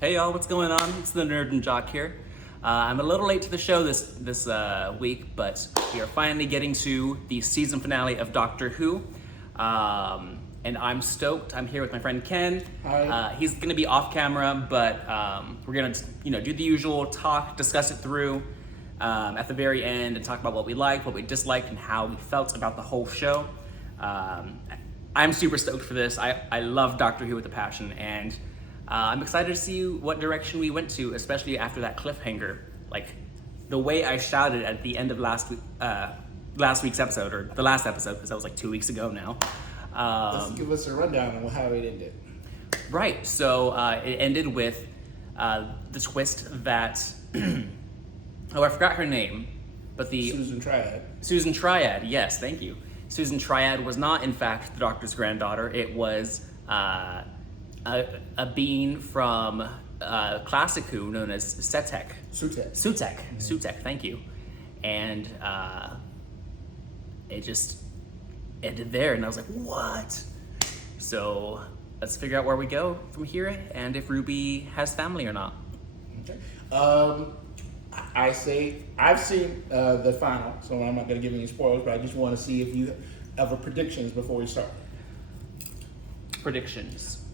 Hey y'all, what's going on? It's the Nerd and Jock here. I'm a little late to the show this week, but we are finally getting to the season finale of Doctor Who, and I'm stoked. I'm here with my friend Ken. Hi. He's gonna be off camera, but we're gonna do the usual talk, discuss it through at the very end, and talk about what we liked, what we disliked, and how we felt about the whole show. I'm super stoked for this. I love Doctor Who with a passion, and I'm excited to see what direction we went to, especially after that cliffhanger. Like, the way I shouted at the end of last week's episode, or the last episode, because that was like 2 weeks ago now. Let's give us a rundown on how it ended. Right, so it ended with the twist that, oh, I forgot her name, but the... Susan Triad. Susan Triad, yes, thank you. Susan Triad was not, in fact, the Doctor's granddaughter. It was a being from Classic Who known as Sutekh. Sutekh, thank you. And it just ended there, and I was like, what? So let's figure out where we go from here, and if Ruby has family or not. Okay. I say I've seen the final, so I'm not going to give any spoilers, but I just want to see if you have predictions before we start. Predictions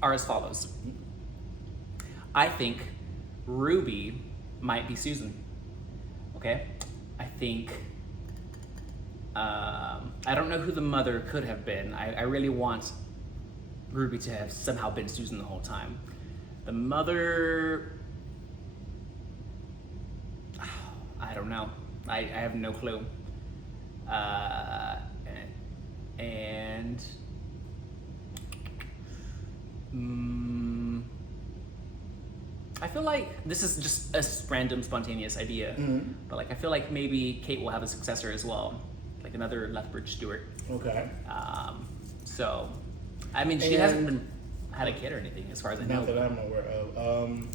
are as follows. I think Ruby might be Susan. Okay? I think... I don't know who the mother could have been. I really want Ruby to have somehow been Susan the whole time. The mother... I don't know. I have no clue. I feel like this is just a random, spontaneous idea, but like I feel like maybe Kate will have a successor as well, like another Lethbridge Stewart. Okay. So, I mean, she hasn't had a kid or anything, as far as I know. Not that I'm aware of.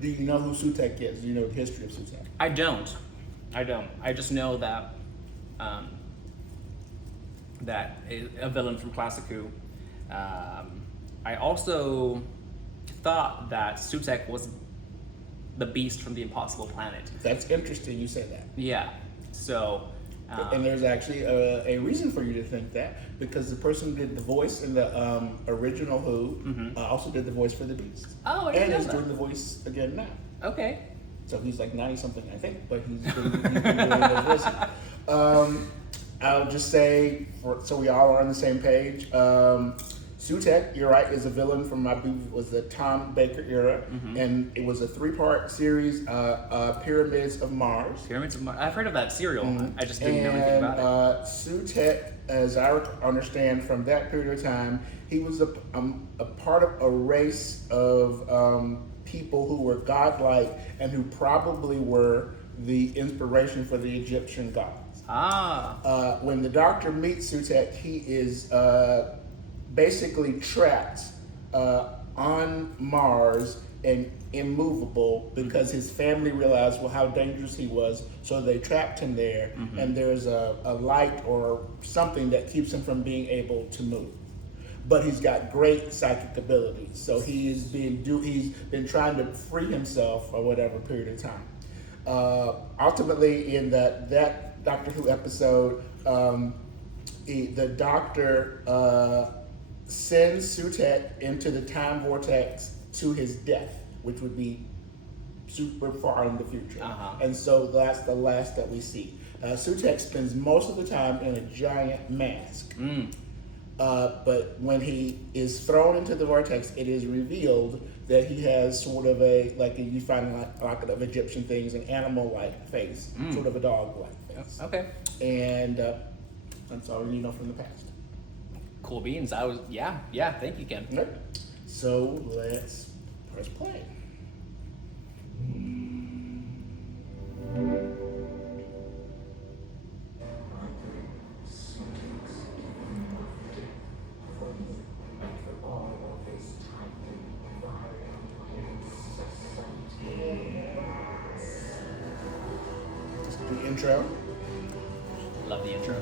Do you know who Sutekh is? Do you know the history of Sutekh? I don't. I just know that that is a villain from Classic Who. I also thought that Sutekh was the beast from the Impossible Planet. That's interesting you say that. Yeah. So. And there's actually a reason for you to think that, because the person who did the voice in the original Who also did the voice for the Beast. Oh, I didn't know And is that. doing the voice again now. Okay. So he's like 90-something, I think, but he's been doing those voices. I'll just say, so we all are on the same page. Sutekh, you're right, is a villain from, I believe it was the Tom Baker era, and it was a 3-part series, Pyramids of Mars. Pyramids of Mars. I've heard of that serial. I just didn't know anything about it. Sutekh, as I understand from that period of time, he was a part of a race of people who were godlike and who probably were the inspiration for the Egyptian gods. When the Doctor meets Sutekh, he is basically trapped on Mars and immovable because his family realized how dangerous he was, so they trapped him there, and there's a light or something that keeps him from being able to move. But he's got great psychic abilities, so he's been trying to free himself for whatever period of time. Ultimately, in that Doctor Who episode, the Doctor sends Sutekh into the time vortex to his death, which would be super far in the future. And so that's the last that we see. Sutekh spends most of the time in a giant mask. But when he is thrown into the vortex, it is revealed that he has sort of you find like of Egyptian things, an animal-like face, sort of a dog-like face. Okay. And that's all you know from the past. Cool beans. Yeah, thank you, Ken. Right. So let's press play. The intro. Love the intro.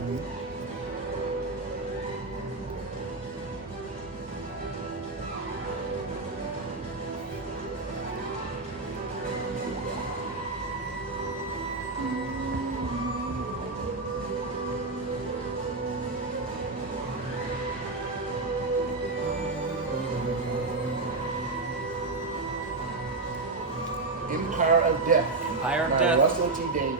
Empire of Death. Empire of by Death. Russell T. Davies.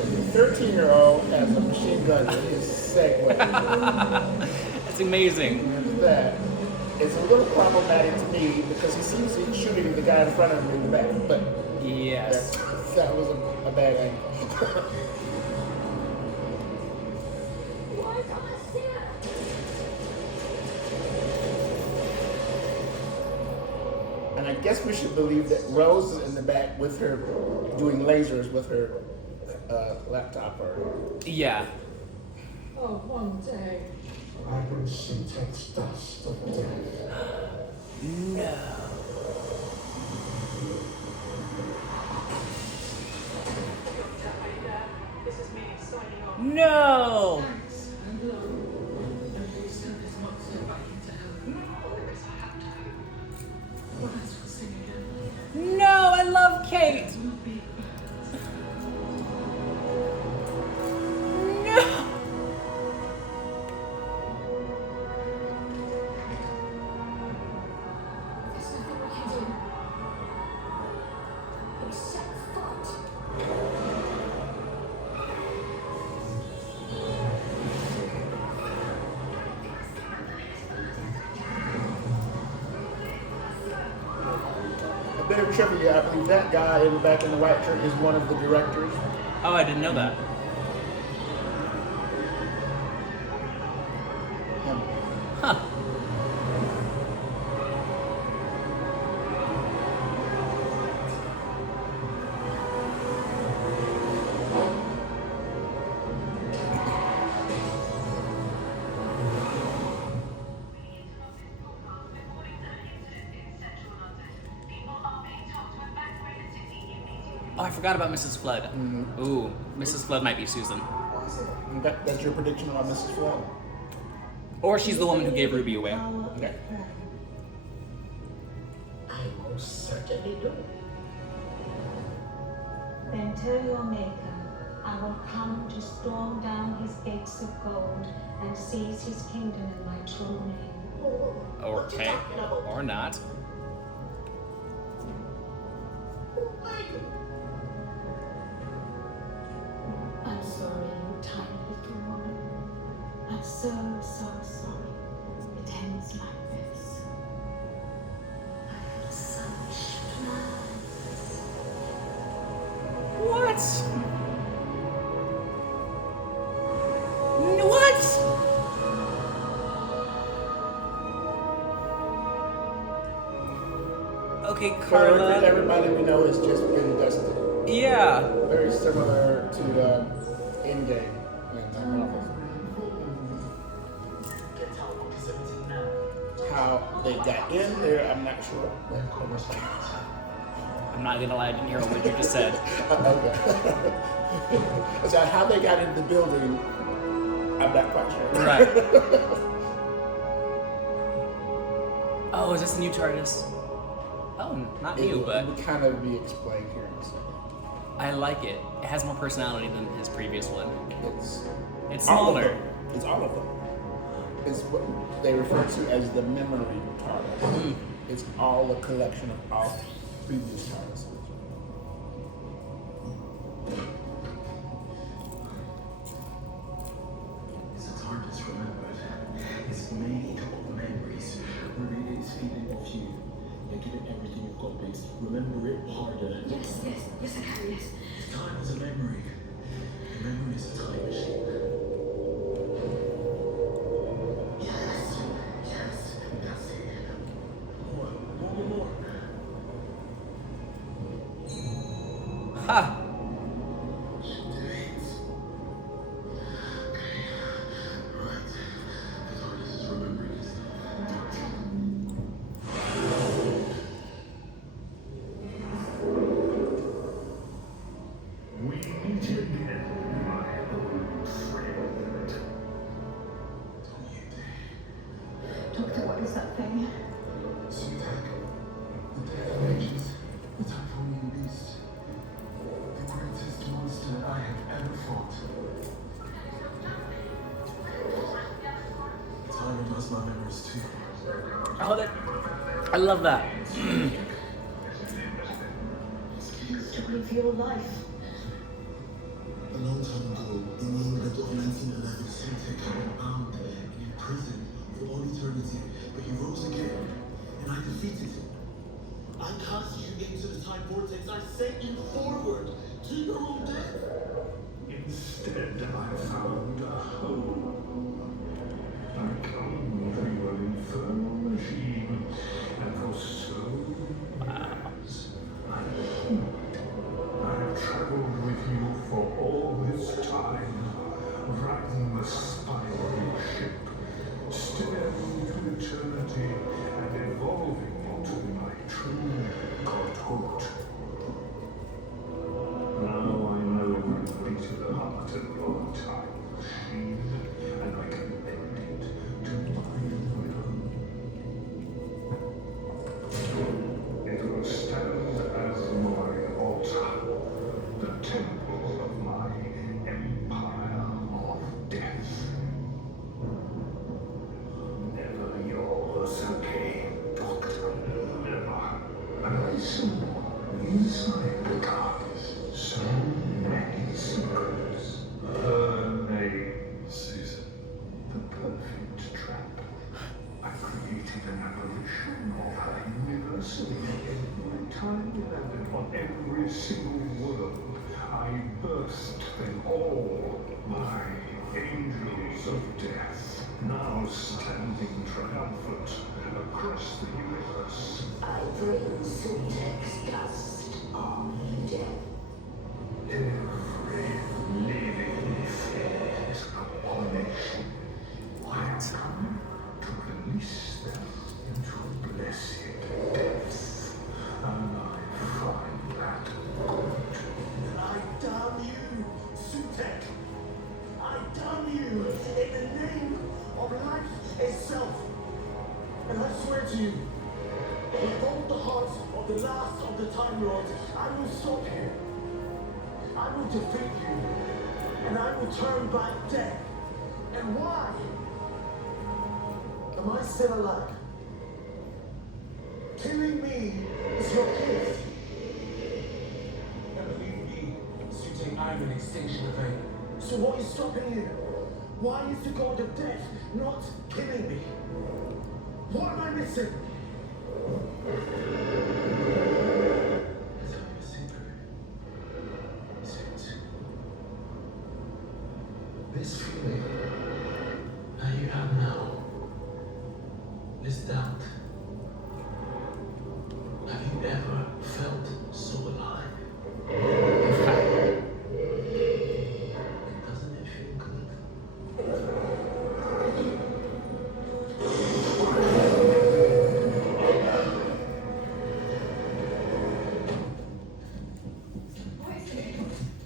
The 13-year-old has a machine gun in his Segway. That's amazing. And that it's a little problematic to me because he seems to be shooting the guy in front of him in the back, but Yes. that was a bad angle. And I guess we should believe that Rose is in the back with her doing lasers with her laptop or. Yeah. Oh, one day. I will syntax dust of death. No. This is me signing off. No. Thanks. And love. And please send this monster back into hell. Because I have to. Well, let's not sing again. No, I love Kate. It will be. No. There's nothing we can do. Except fight. A bit of trivia, I believe that guy in the back in the white shirt is one of the directors. Oh, I didn't know that. Him. Huh. Oh, I forgot about Mrs. Flood. Ooh, Mrs. Flood might be Susan. That's your prediction on Mrs. Flood? Or she's the woman who gave Ruby away. Okay. I most certainly do. Then tell your maker I will come to storm down his gates of gold and seize his kingdom in my true name. Or okay. Or not. I'm sorry, you tiny little woman. I'm so sorry. It ends like this. I have such plans. What? What? Okay, Carla. Everybody we know has just been dusted. Yeah. Very similar to Endgame and Marvel. How they got in there, I'm not sure. But I'm not gonna lie, I didn't hear what you just said. okay. So how they got into the building, I'm not quite sure. Right. Oh, is this the new TARDIS? Oh, not new, but it would kind of be explained here in a second. I like it. It has more personality than his previous one. It's all of smaller. them. It's all of them. It's what they refer to as the memory TARDIS. It's all a collection of all previous TARDISes. It's a TARDIS remembered. It's made of memories. Read it, feed it with you. Yeah, give it everything you've got, Biggs. Remember it harder. Yes, I can, yes. Time is a memory. A memory is a time machine. Yes, We meet again, my old friend. Doctor, what is that thing? Sudak, the death of ages, the Typhonian beast, the greatest monster I have ever fought. Time does my memories too. Oh, that I love that. Story of your life. A long time ago, in England of 1911, Sutek had been bound and in prison for all eternity, but he rose again, and I defeated him. I cast you into the time vortex. I sent you forward to your own death. Instead, I found a home. I come through an infernal machine, and for so years, I have traveled with you for all this time, riding the spiral ship, staring into eternity and evolving into my true godhood. Now I know the beat of the heart of your time machine, and I can bend it to my will. It will stand as my altar, the temple of my empire of death. Never yours again, Doctor. Never. And I saw inside the darkness so many secrets. Her name, Susan. The perfect trap. I created an apparition of her universally. My time landed on every single world. I burst them all. My angels of death, now standing triumphant across the universe. I bring Sutek's dust on death. Every living thing is an abomination. I come to release them into blessed death, and I find that good. I damn you, Sutek! I damn you in the name of life itself! And I swear to you, with all the hearts of the last of the Time Lords, I will stop you. I will defeat you, and I will turn back death. And why? Am I still alive? Killing me is your gift. And believe me, Sutek, I'm an extinction event. So what is stopping you? Why is the god of death not killing me? What am I missing? This feeling that you have now, this doubt. Have you ever felt so alive? Doesn't it feel good?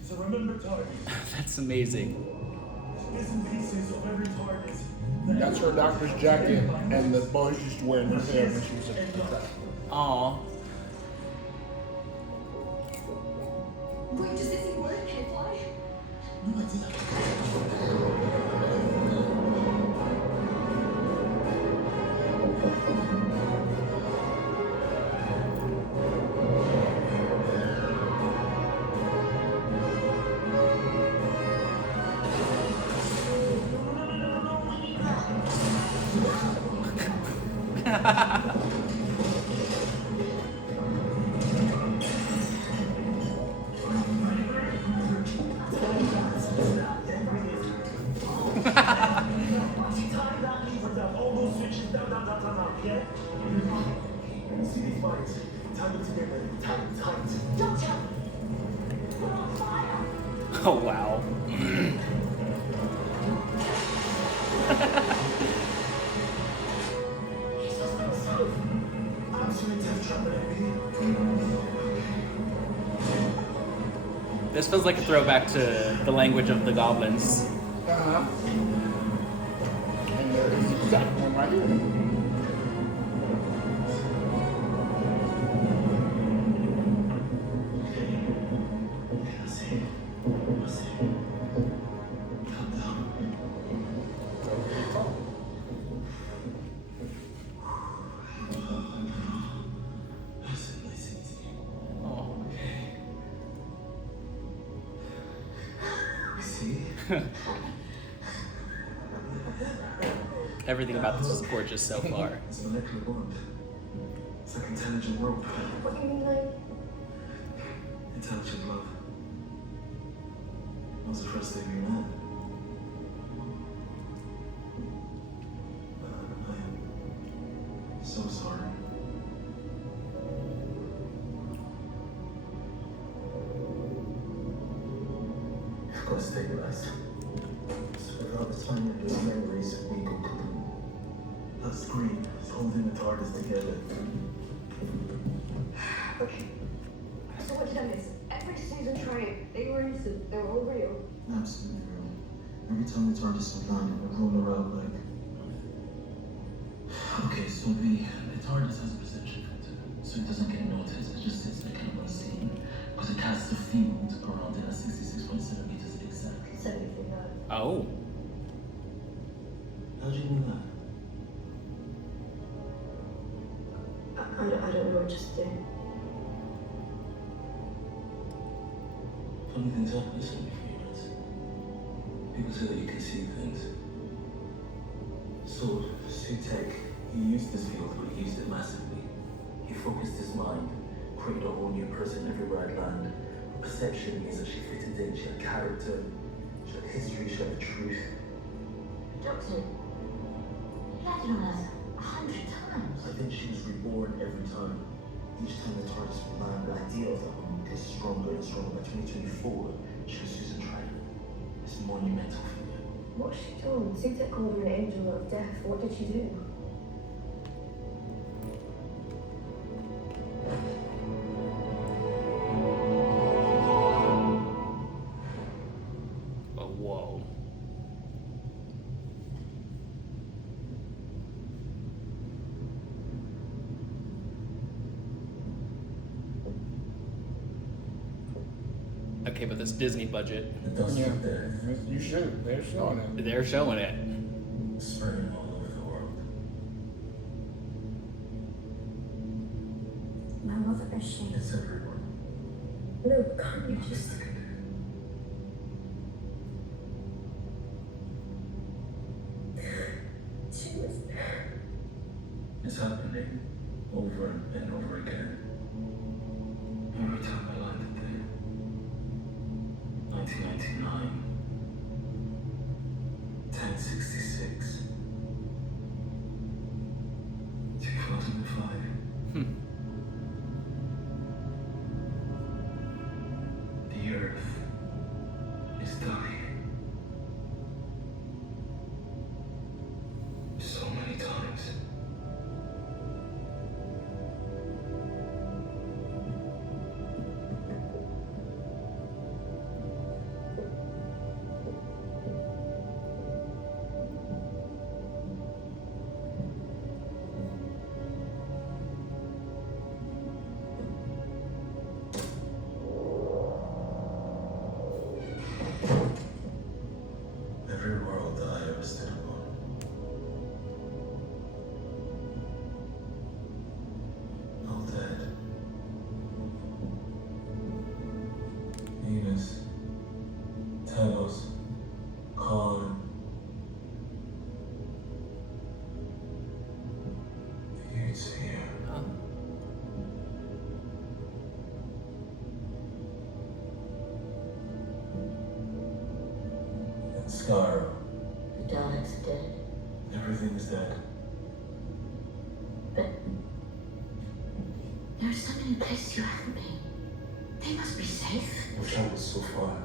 It's a remembered target. That's amazing. Bits and pieces of every target. That's her doctor's jacket and the bows she used to wear in her hair when she was a child. Aw. Wait, does this thing work? Can it fly? No idea. Oh wow. This feels like a throwback to the language of the goblins. Uh-huh. And there is the exact one right here. Everything about this is gorgeous so far. It's molecular bond. It's like intelligent world. What do you mean, like? Intelligent love. That was the first day we met. I am so sorry. I've got to stabilize. So without the time of those memories, we go clean. That screen is holding the TARDIS together. Okay. So what did I miss? Every season tried. They were innocent. They were all real. Absolutely real. Every time the TARDIS was landed, we roll around like. Okay, so the TARDIS has a perception filter, so it doesn't get noticed. It just sits there kind of unseen because it casts a field around it at 66.7 meters exactly. So you think that? Oh. How'd you know that? I don't know. Just did. Funny things happen to some humans. People say that you can see things. So, Sutek, he used this field, but he used it massively. He focused his mind, created a whole new person everywhere I'd land. Perception means that she fitted in, she had character, she had history, she had the truth. Doctor, you landed on us 100 times. I think she was reborn every time. Each time the TARDIS would land, the idea of that woman gets stronger and stronger. By 2024, she was Susan Trident. This monumental figure. What's she doing? Sutek called her an angel of death. What did she do? Oh, whoa. Okay, but this Disney budget, The dust Yeah. of death You should. They're showing it. they're showing it. spreading all over the world. My mother, is she? It's everywhere. No, can't you Not just... a second. She was... It's happening over and over again. Every time I landed there. 1999. 1066. 2005. The Earth is dying. So many times. Every world that I ever stood upon. All dead. Venus, Talos, Khan. It's here. Huh. And Scar. The Daleks are dead. Everything is dead. But... There are so many places you haven't been. They must be safe. We've traveled so far.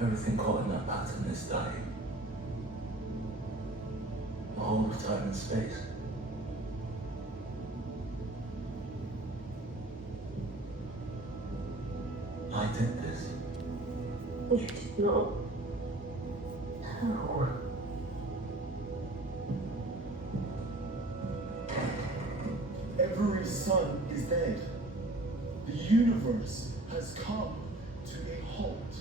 Everything caught in that pattern is dying. The whole of time and space. started this? You did not. No. Every sun is dead. The universe has come to a halt.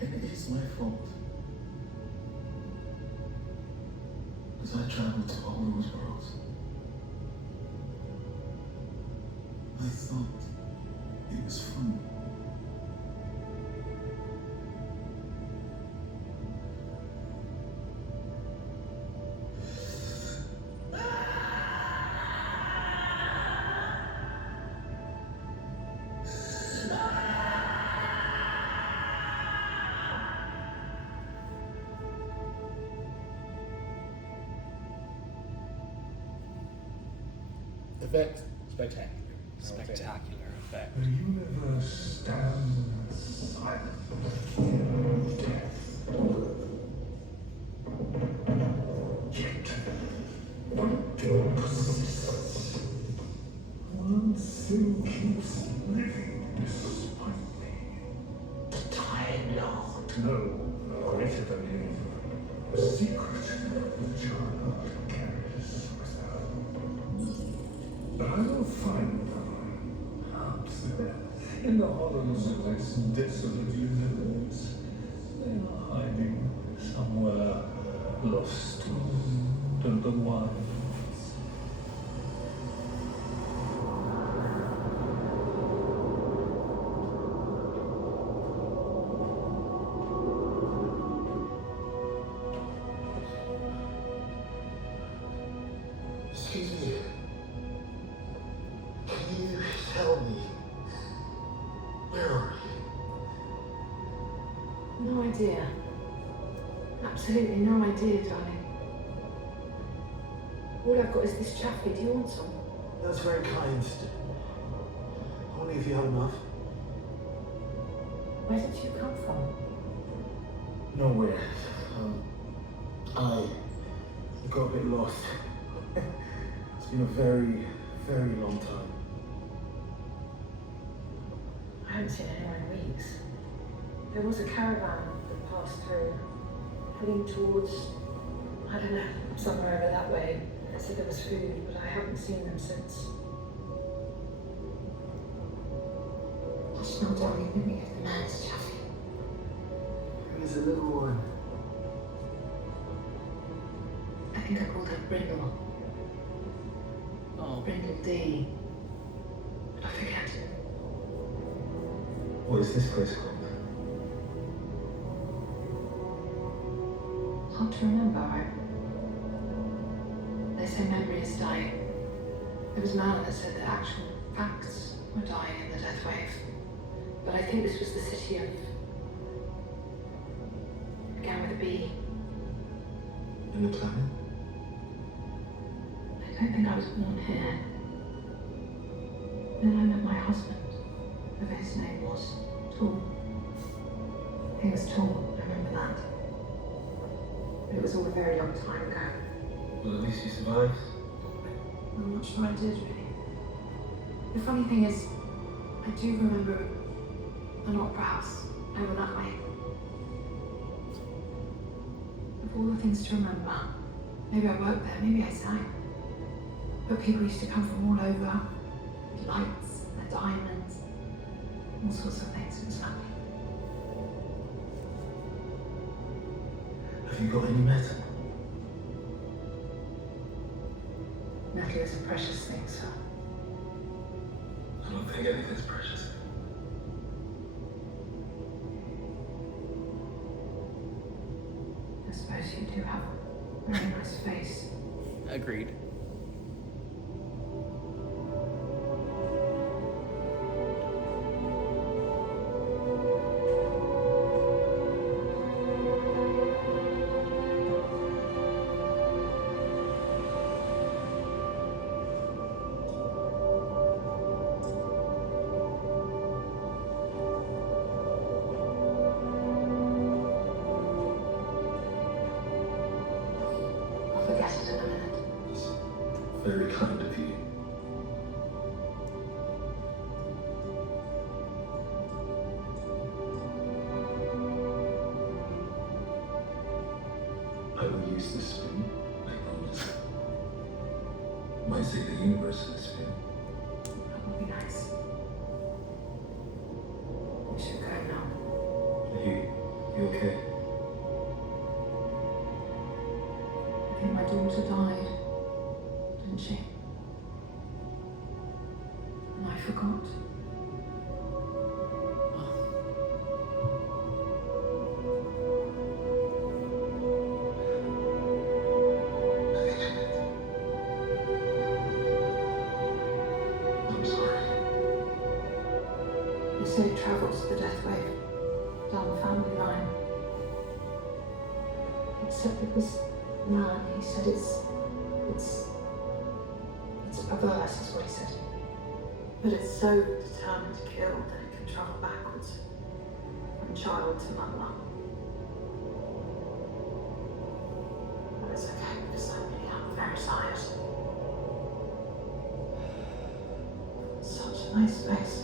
And it is my fault. As I traveled to all those worlds, I thought it was fun. Effects, spectacular. Spectacular effect. The universe stands silent in death. Yet, one thing persists. One thing keeps living despite me. The Time Lord. No, greater than him. A secret the child carries with her. But I will find them. Perhaps in the hollows of this desolate universe, they are hiding somewhere lost in the wilds. Excuse me. Can you tell me where are we? No idea. Absolutely no idea, darling. All I've got is this chaffee. Do you want some? That's very kind. Only if you have enough. Where did you come from? Nowhere. I got a bit lost. It's been a very, very long time. I haven't seen anyone in weeks. There was a caravan that passed through, heading towards, I don't know, somewhere over that way. They said there was food, but I haven't seen them since. Hush now, darling. Let me get the man's chaffee. Who is a little one? I think I called her Brindle. Oh, Brindle D. But I forget. What is this place called? Hard to remember, right? They say memory is dying. There was a man that said that actual facts were dying in the death wave. But I think this was the city of... began with a B. In the planet? I don't think I was born here. Then I met my husband. Whatever his name was. Tall. He was tall, I remember that. But it was all a very long time ago. Well, at least you survived. I'm not sure I did, really. The funny thing is, I do remember an opera house over that way. Of all the things to remember, maybe I worked there, maybe I sang. But people used to come from all over, with lights, and diamonds, all sorts of things. It was lovely. Have you got any metal? Metal is a precious thing, sir. I don't think anything's precious. I suppose you do have a very nice face. agreed. I'll forget it in a minute. release the spin, I promise. Might say the universe in a spin. That would be nice. We should go now. Hey, you okay? I think my daughter died, didn't she? And I forgot. I'm sorry. They say it travels the death wave down the family line. Except that this man, he said it's perverse, is what he said. But it's so determined to kill that it can travel backwards from child to mother. But it's okay because I'm very tired. Such a nice space.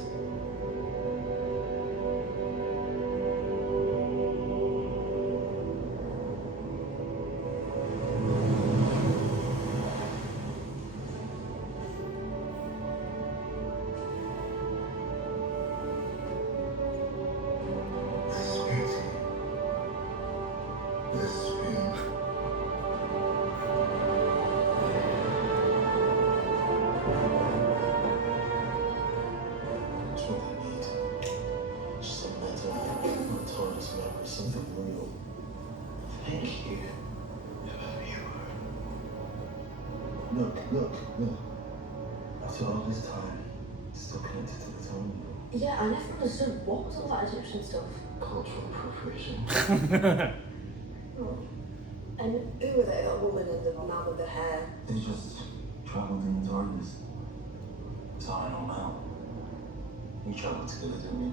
Something real. Thank you. Look. After all this time, it's still connected to the Tony. Yeah, I never understood what was all that Egyptian stuff. Cultural appropriation. Oh. And who were they, that woman and the man with the hair? They just traveled in the darkness. That's all I know now. We traveled together, didn't we?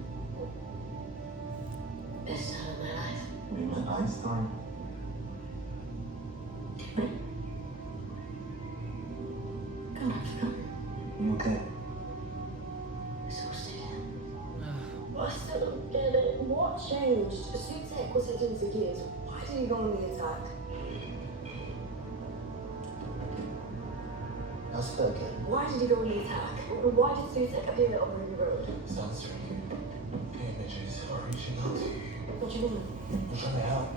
Best time of my life. We met Einstein. God, I forgot. You okay? Exhausted. I still don't get it. What changed? Sutek was heading for years. Why did he go on the attack? How's that again? Why did he go on the attack? Why did Sutek appear on Ruby Road? It's answering you. The images are reaching out to you. What do you mean? We're trying to help.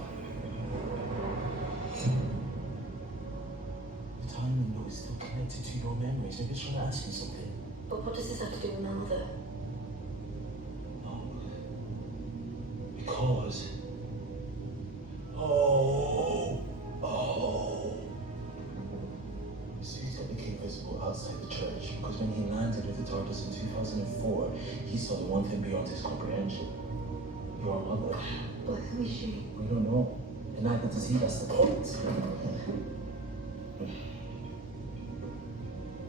The time window is still connected to your memories. Maybe it's trying to ask you something. But what does this have to do with my mother? Oh. Because. Oh. Caesar became visible outside the church because when he landed with the TARDIS in 2004, he saw the one thing beyond his comprehension. Your mother. But who is she? We don't know. And neither does he, that's the point.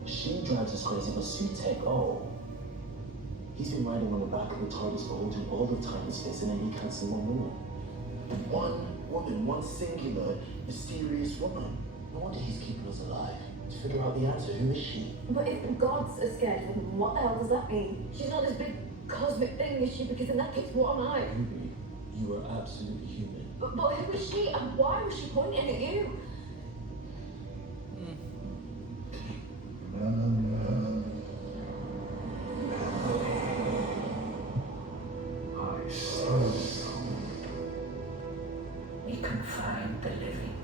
She drives us crazy, but Sutek, oh. He's been riding on the back of the TARDIS for holding all the time and space, and then he can't see one woman. One woman, one singular, mysterious woman. No wonder he's keeping us alive. To figure out the answer, who is she? But if gods are scared of him, what the hell does that mean? She's not this big cosmic thing, is she? Because in that case, what am I? Ruby, you are absolutely human. But who is she, and why was she pointing at you? We can find the living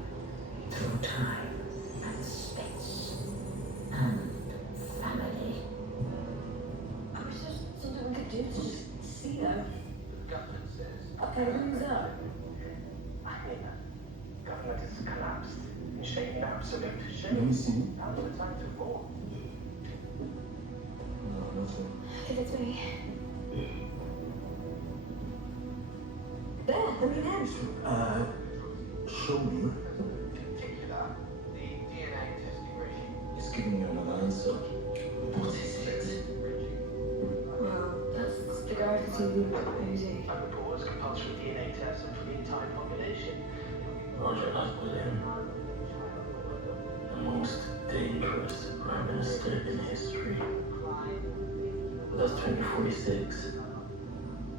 through time and space and family. I wish there was something we could do to just see them. Government says. Okay, who's that? Government has collapsed in shaking absolute Let me shame. see. Now's the time to fall. No, nothing. Give it to me. There, I mean him. Show me. In particular, the DNA testing regime. It's giving you another answer. What is it? Wow, that's the gravity crazy. And the pause compulsory DNA testing for the entire population. Roger that, William. The most dangerous prime minister in history. But that's 2046.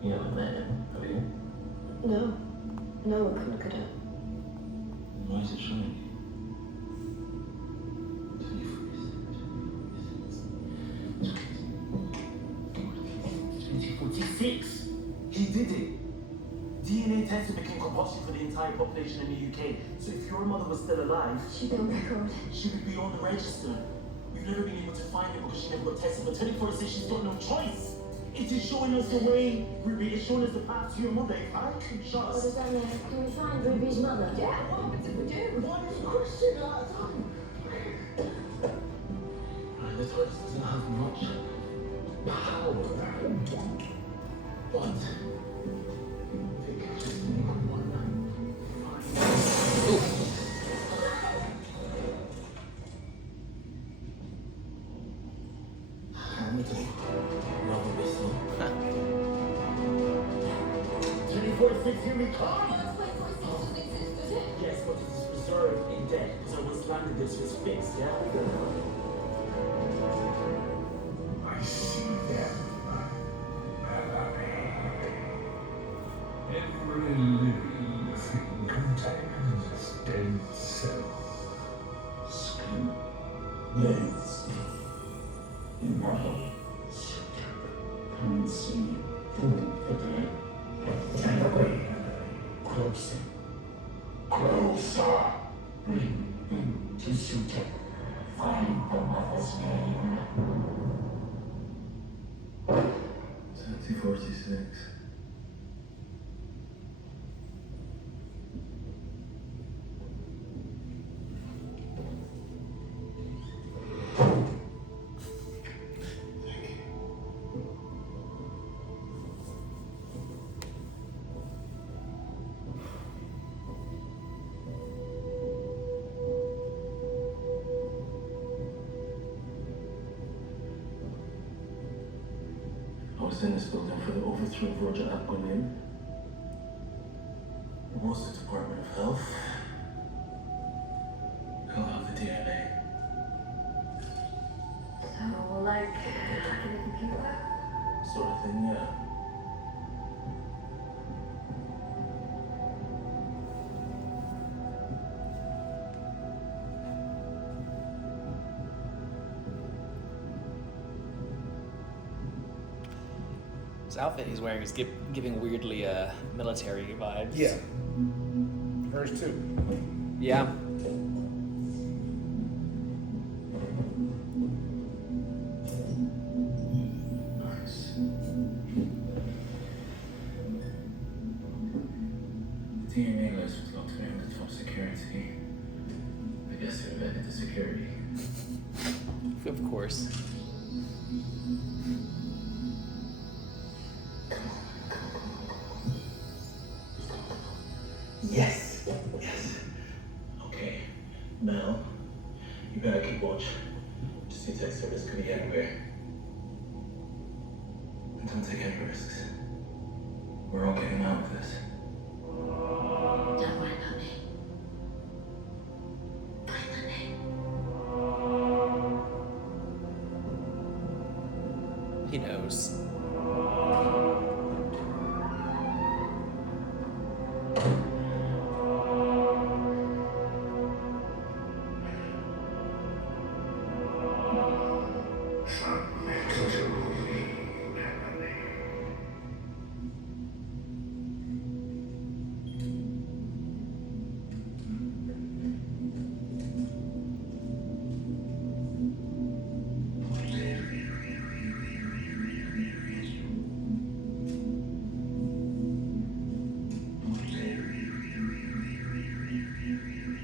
You haven't met him, have you? No, I couldn't look it up. Why is it showing? 3046. He did it. DNA testing became compulsory for the entire population in the UK. So if your mother was still alive, She'd be on record. she would be on the register. We've never been able to find her because she never got tested. But 3046, she's got no choice. It is showing us the way, Ruby. It's showing us the path to your mother. If I can What just... does that mean? Can we find Ruby's mother? Yeah, what happens if we do? One question at a time. The Tortoise doesn't have much power, but they can just make one Hamilton, love of whistle. 2046, here we come! Yes, but it is preserved in death, because I was landed, this was fixed, yeah? I see them, Melanie. Every living thing contains dead cells. Skin, legs, immortal, come and see food for dead. And away, closer, closer. Bring him to Sutek. Find the mother's name. 2046. I was in this building for the overthrow of Roger Aquilin. It was the Department of Health. They'll have the DNA. So, like in a computer? Sort of thing, yeah. This outfit he's wearing is giving weirdly military vibes. Yeah. Hers too. Yeah. Nice. The DNA list was locked away under top security. I guess who invented the security? Of course. Yes. Yes. Okay. Mel, you better keep watch. Just need text service could be anywhere. And don't take any risks. We're all getting out of this. Don't worry about me. Find the name. He knows.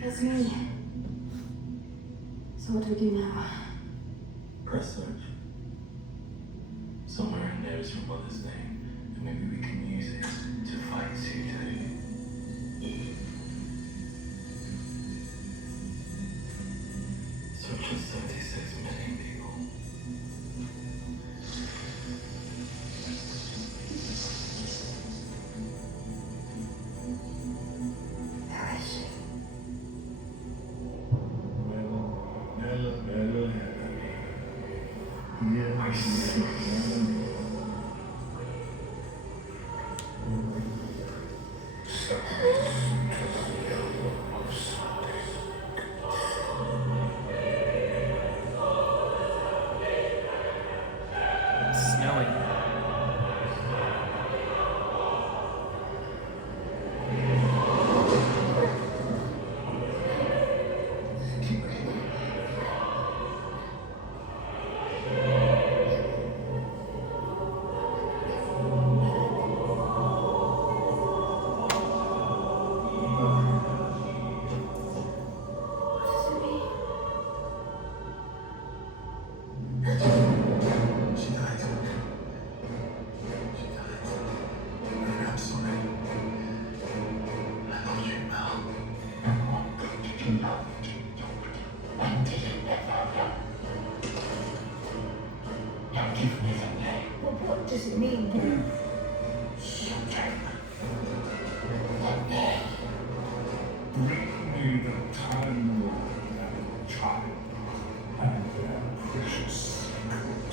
That's me. So what do we do now? Press search. Somewhere in there is your mother's name, and maybe we can use it to fight Sutek. Search for 76 million people. Where is she? Here I see. What does it mean? Bring me the Time Lord and child and their precious secret.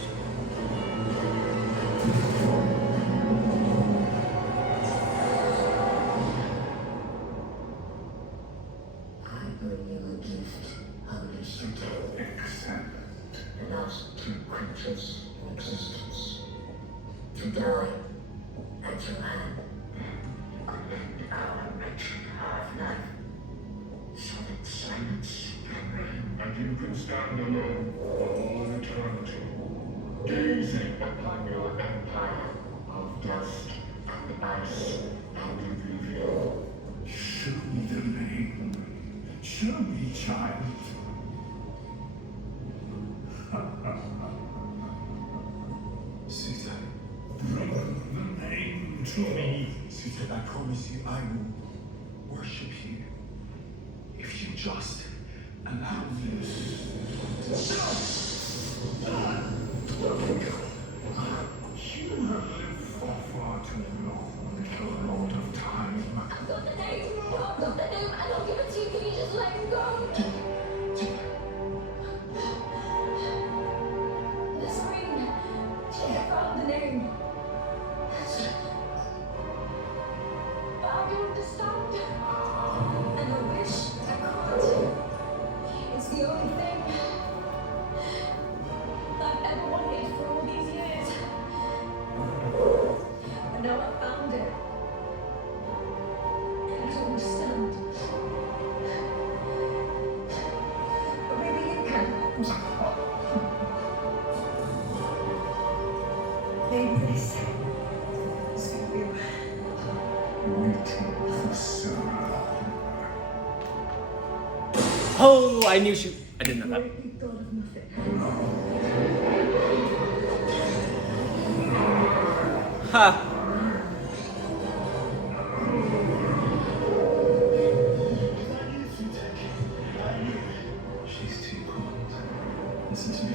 I bring you a gift, Holy Suitor. Accept the last two creatures in existence. To die at your hand. Our wretched Half-life. So that silence can reign. and you can stand alone for all eternity, gazing Upon your empire of dust and ice. out of Olivia. Show me the name. Show me, child. Caesar, bring the name to me. Caesar, I promise you I will worship you. If you just allow this. You have lived for far too long, little Lord of Time. I've got the name. I've got the name, and I'll give it to you. Can you just let me go? The screen. I found the name. But I don't understand. And I wish I could. It's the only thing I've ever wanted for all these years. But now I found it. And I don't understand. But maybe you can. Maybe this is real. Waiting for so long. Oh, I knew she. I didn't know that. You thought of nothing. Ha! She's too cold. Listen to me.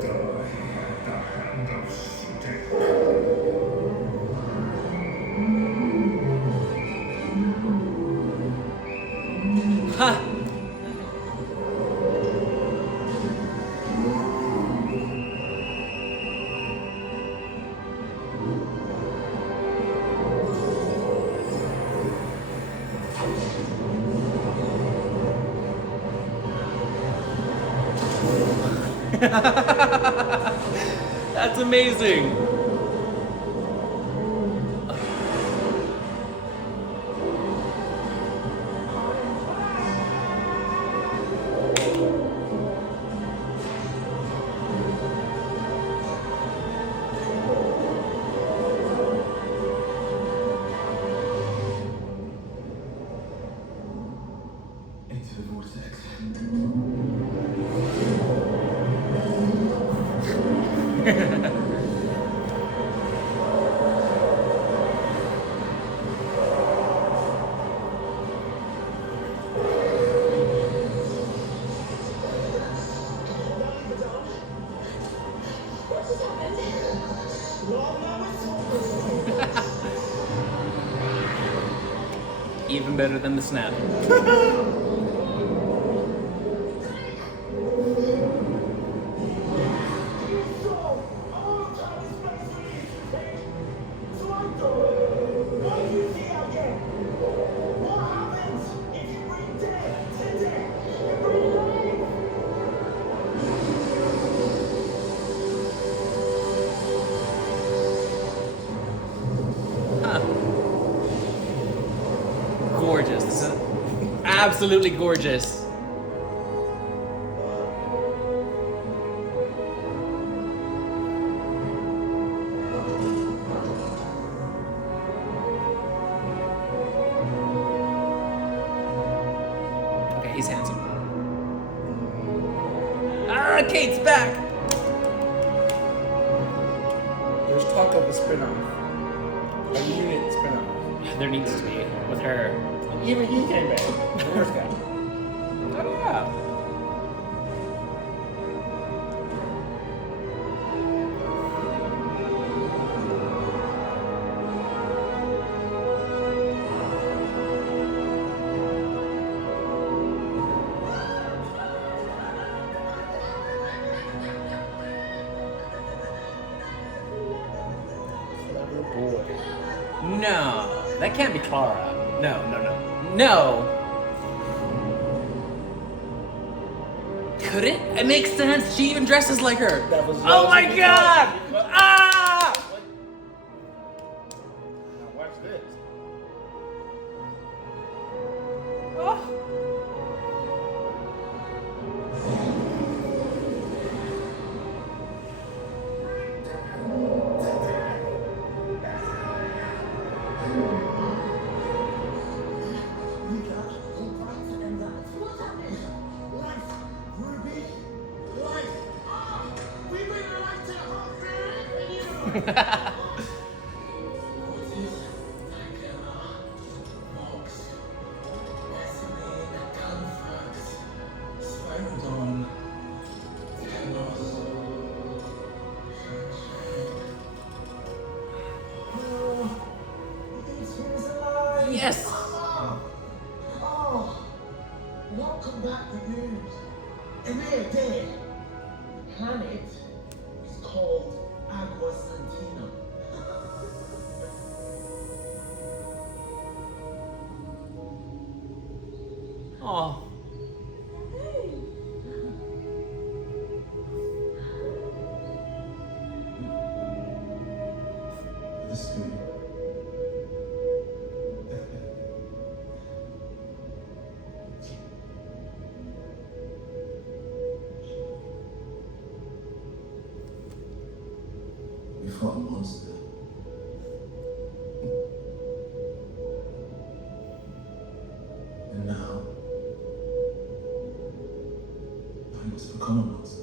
Die at the hand of Sutek. Ha! That's amazing. Into the vortex. What just happened? Even better than the snap. Huh. Gorgeous. This is absolutely gorgeous. Okay, he's handsome. Ah, Kate's back! There's talk of a spin-off. A unit spin-off. There needs to be with her. Even he came back. The first guy. Oh yeah. boy. No, that can't be Clara. No. No. Could it? It makes sense. She even dresses like her. Oh my god! Ah! Now watch this. Oh. What's happening? Life, Ruby, life. We bring life to the whole thing. Yes. Oh, welcome back, the news. And they're dead. The planet is called Agua Santina. Oh. This way. We fought a monster. And now, I must become a monster.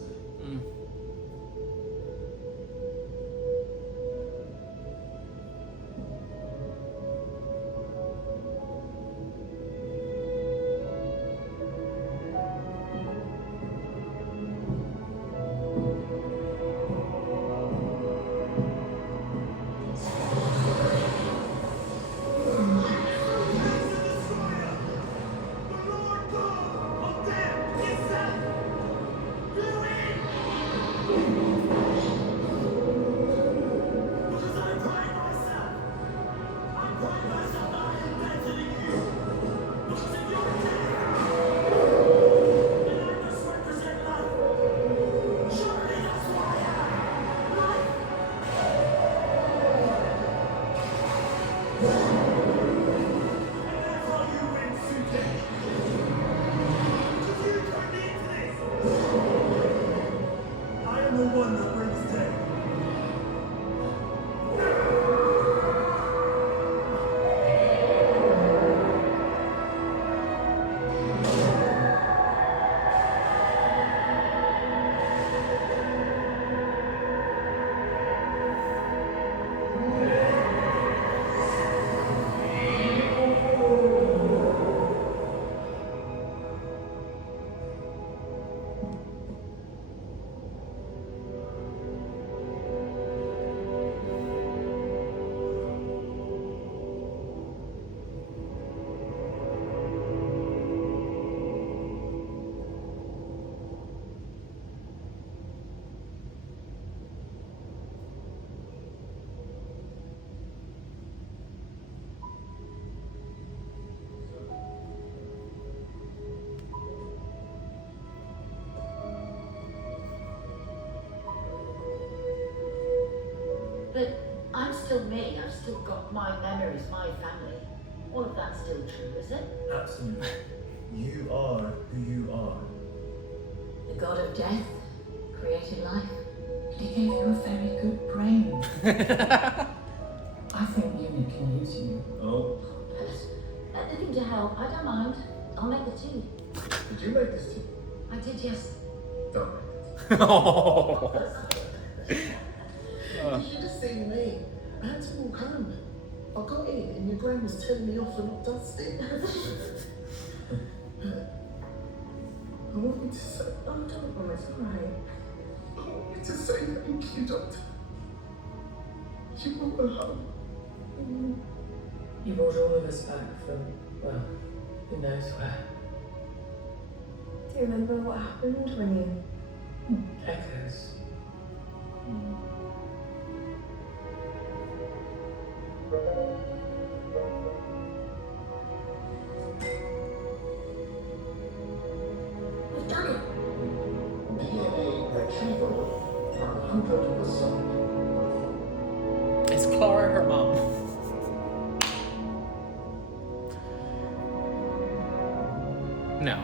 But I'm still me. I've still got my memories, my family. All of that's still true, is it? Absolutely. You are who you are. The god of death created life. He gave you a very good brain. I think Uni can use you. Oh, Anything to help. I don't mind. I'll make the tea. did you make this tea? I did, yes. Don't. Oh. You should have seen me. I had to walk home. I got in and your brain was telling me off for not dusting. I want you to say, oh, don't worry, it's alright. I want you to say thank you, Doctor. You brought her home. You brought all of us back from, well, who knows where. Do you remember what happened when you... Echoes. favor for 100%. Is Clara her mom? No.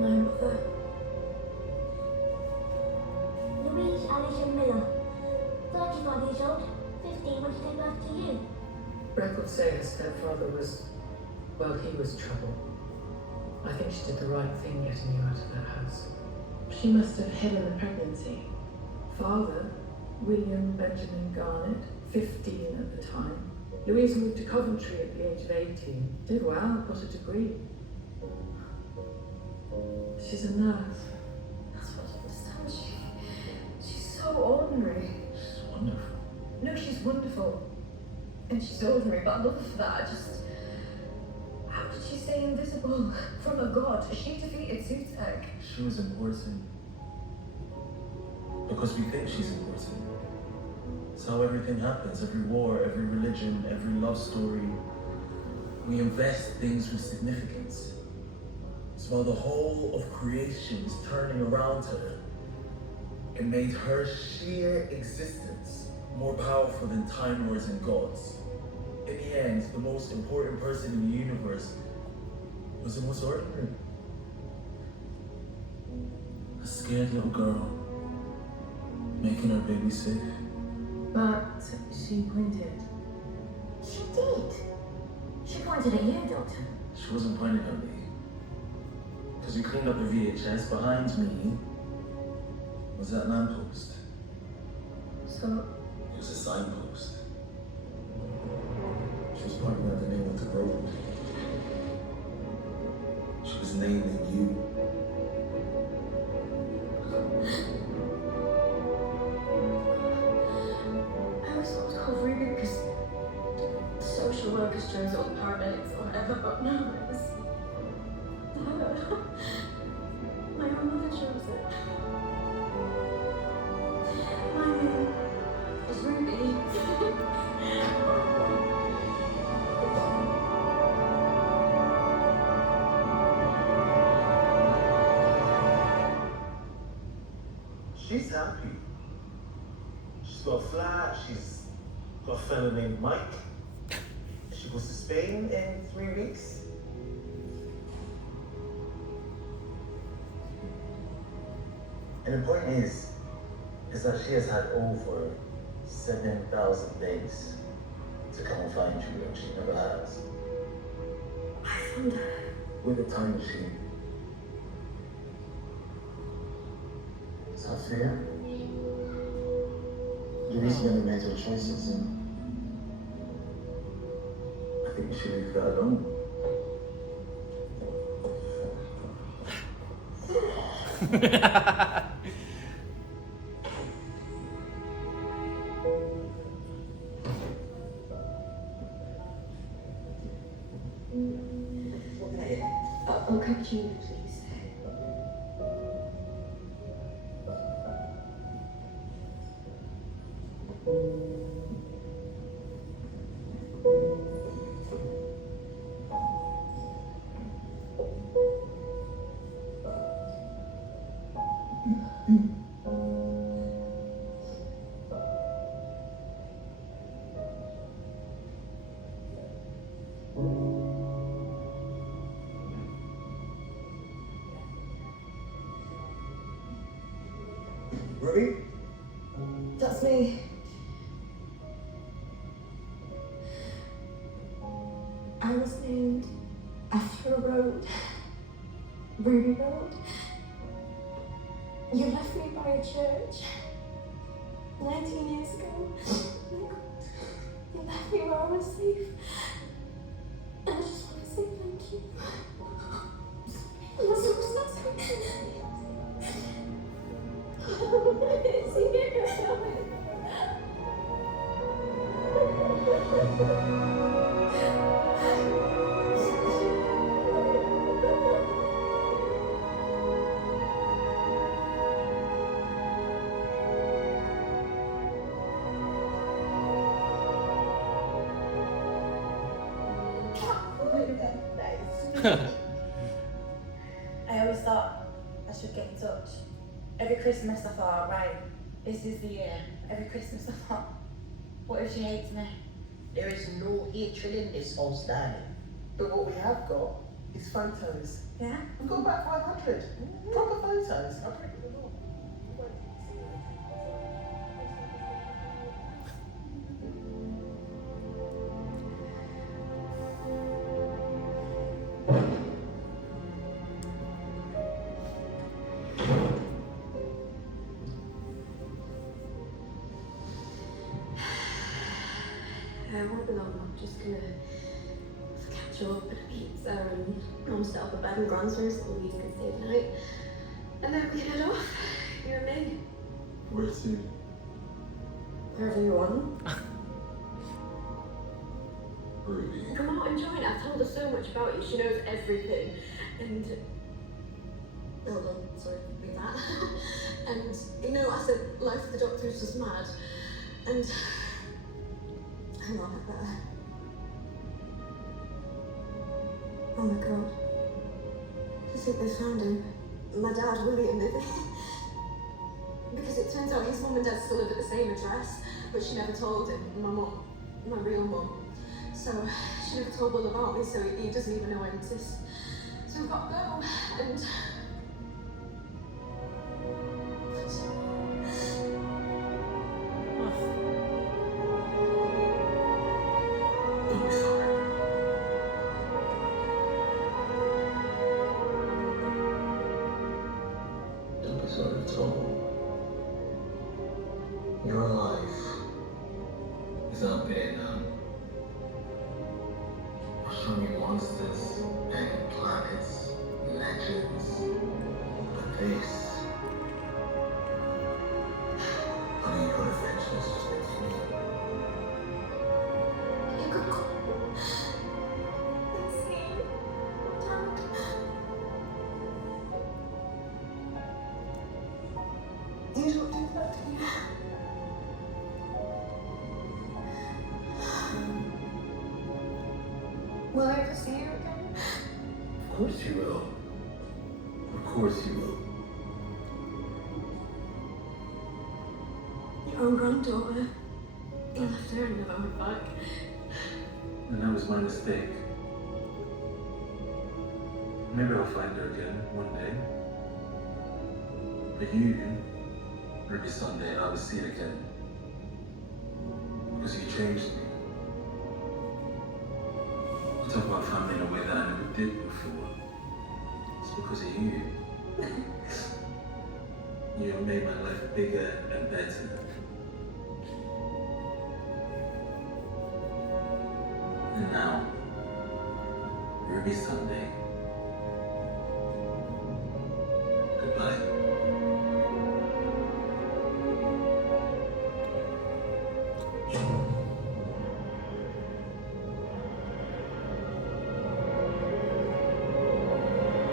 My mother. Louise Allison Miller, 35 years old, 15 when she gave birth to you. Records say her stepfather was, well, he was trouble. I think she did the right thing getting you out of that house. She must have hidden the pregnancy. Father, William Benjamin Garnett, 15 at the time. Louise moved to Coventry at the age of 18. Did well, got a degree. She's a nurse. That's what I understand. She's so ordinary. She's wonderful. No, she's wonderful. And she's ordinary, but I love her for that. How did she stay invisible from a god? She defeated Sutek. She was important. Because we think she's important. It's how everything happens. Every war, every religion, every love story. We invest things with significance. So while the whole of creation is turning around her, it made her sheer existence more powerful than Time Lords and gods. In the end, the most important person in the universe was the most ordinary. A scared little girl, making her baby safe. But she pointed. She did. She pointed at you, Doctor. She wasn't pointing at me. Because we cleaned up the VHS. Behind me was that lamppost. So, It was a signpost. She was pointing out the name of the road. She was naming you. I was supposed to call Ruby because social workers chose all the paramedics or whatever, but no, it was. I don't know. My own mother chose it. My name is Ruby. She's happy. She's got a flat, she's got a fellow named Mike. She goes to Spain in 3 weeks. And the point is that she has had over 7,000 days to come and find you, and she never has. I found her. With a time machine. Is that fair? Louise never made her choices, and I think you should leave that alone. I'll come to you, please. Ruby? That's me. I was named after a road. Ruby Road. You left me by a church 19 years ago. You left me where I was safe. And I just want to say thank you. I'm so sorry. thought I should get in touch. Every Christmas I thought, right, this is the year. Every Christmas I thought, what if she hates me? There is no hatred in this house, darling. But what we have got is photos. Yeah? We've got about 500 proper photos. I'll bring them all. I won't be long. I'm just gonna catch up at a pizza and Mum set up a bed and grandson so Louise can stay the night. And then we can head off, you and me. Where to? Wherever you want. Ruby. Come on and join. I've told her so much about you. She knows everything. And oh no, sorry, leave that. And you know, I said life with the doctor is just mad. And hang on, I better. Oh my god. I think they found him. My dad, William, because it turns out his mum and dad still live at the same address, but she never told him, my mum, my real mum. So she never told Will about me, so he doesn't even know I exist. So we've got to go, and Don't be sorry at all. Your life is out there now. I'll show you monsters and planets, legends. But this, honey, your adventure is just beginning. you could go and see Dad. You don't do that to me. Will I ever see you again? Of course you will. Of course you will. Your own granddaughter. You left her and never went back. And that was my mistake. Maybe I'll find her again one day. But you, maybe someday I will see it again. Because you changed me. You talk about family in a way that I never did before. It's because of you. You have made my life bigger and better. And now, Ruby Sunday. Goodbye.